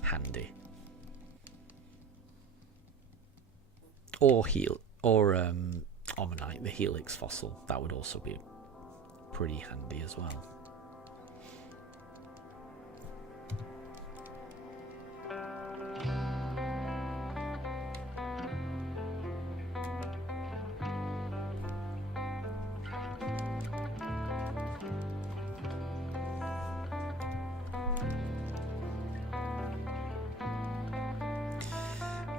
handy. Or Omanyte, the Helix fossil. That would also be pretty handy as well.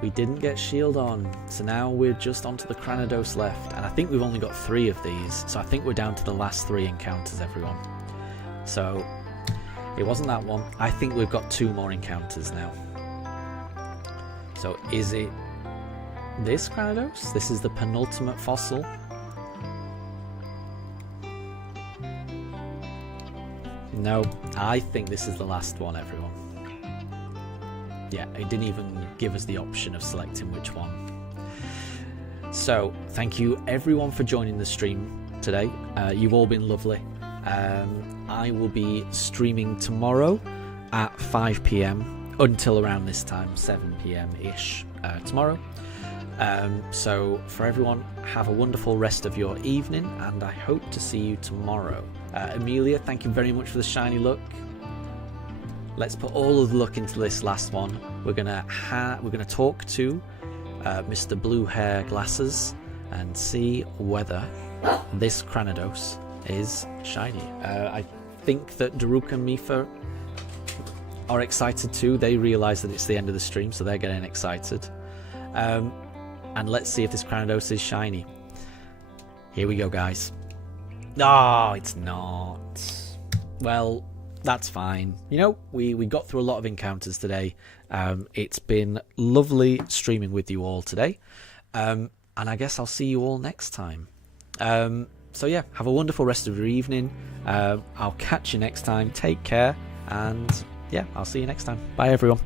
We didn't get Shieldon, so now we're just onto the Cranidos left, and I think we've only got 3 of these, so I think we're down to the last 3 encounters, everyone. So, it wasn't that one. I think we've got 2 more encounters now. So, is it this Cranidos? This is the penultimate fossil. No, I think this is the last one, everyone. Yeah, it didn't even give us the option of selecting which one. So, thank you everyone for joining the stream today. You've all been lovely. I will be streaming tomorrow at 5 PM until around this time, 7 PM-ish tomorrow. So, for everyone, have a wonderful rest of your evening, and I hope to see you tomorrow. Amelia, thank you very much for the shiny look. Let's put all of the luck into this last one. We're gonna talk to Mr. Blue Hair Glasses and see whether this Cranidos is shiny. I think that Daruk and Mifa are excited too. They realise that it's the end of the stream, so they're getting excited. And let's see if this Cranidos is shiny. Here we go, guys. No, it's not. Well, that's fine. You know, we got through a lot of encounters today. It's been lovely streaming with you all today. And I guess I'll see you all next time. So yeah, have a wonderful rest of your evening. I'll catch you next time. Take care. And yeah, I'll see you next time. Bye, everyone.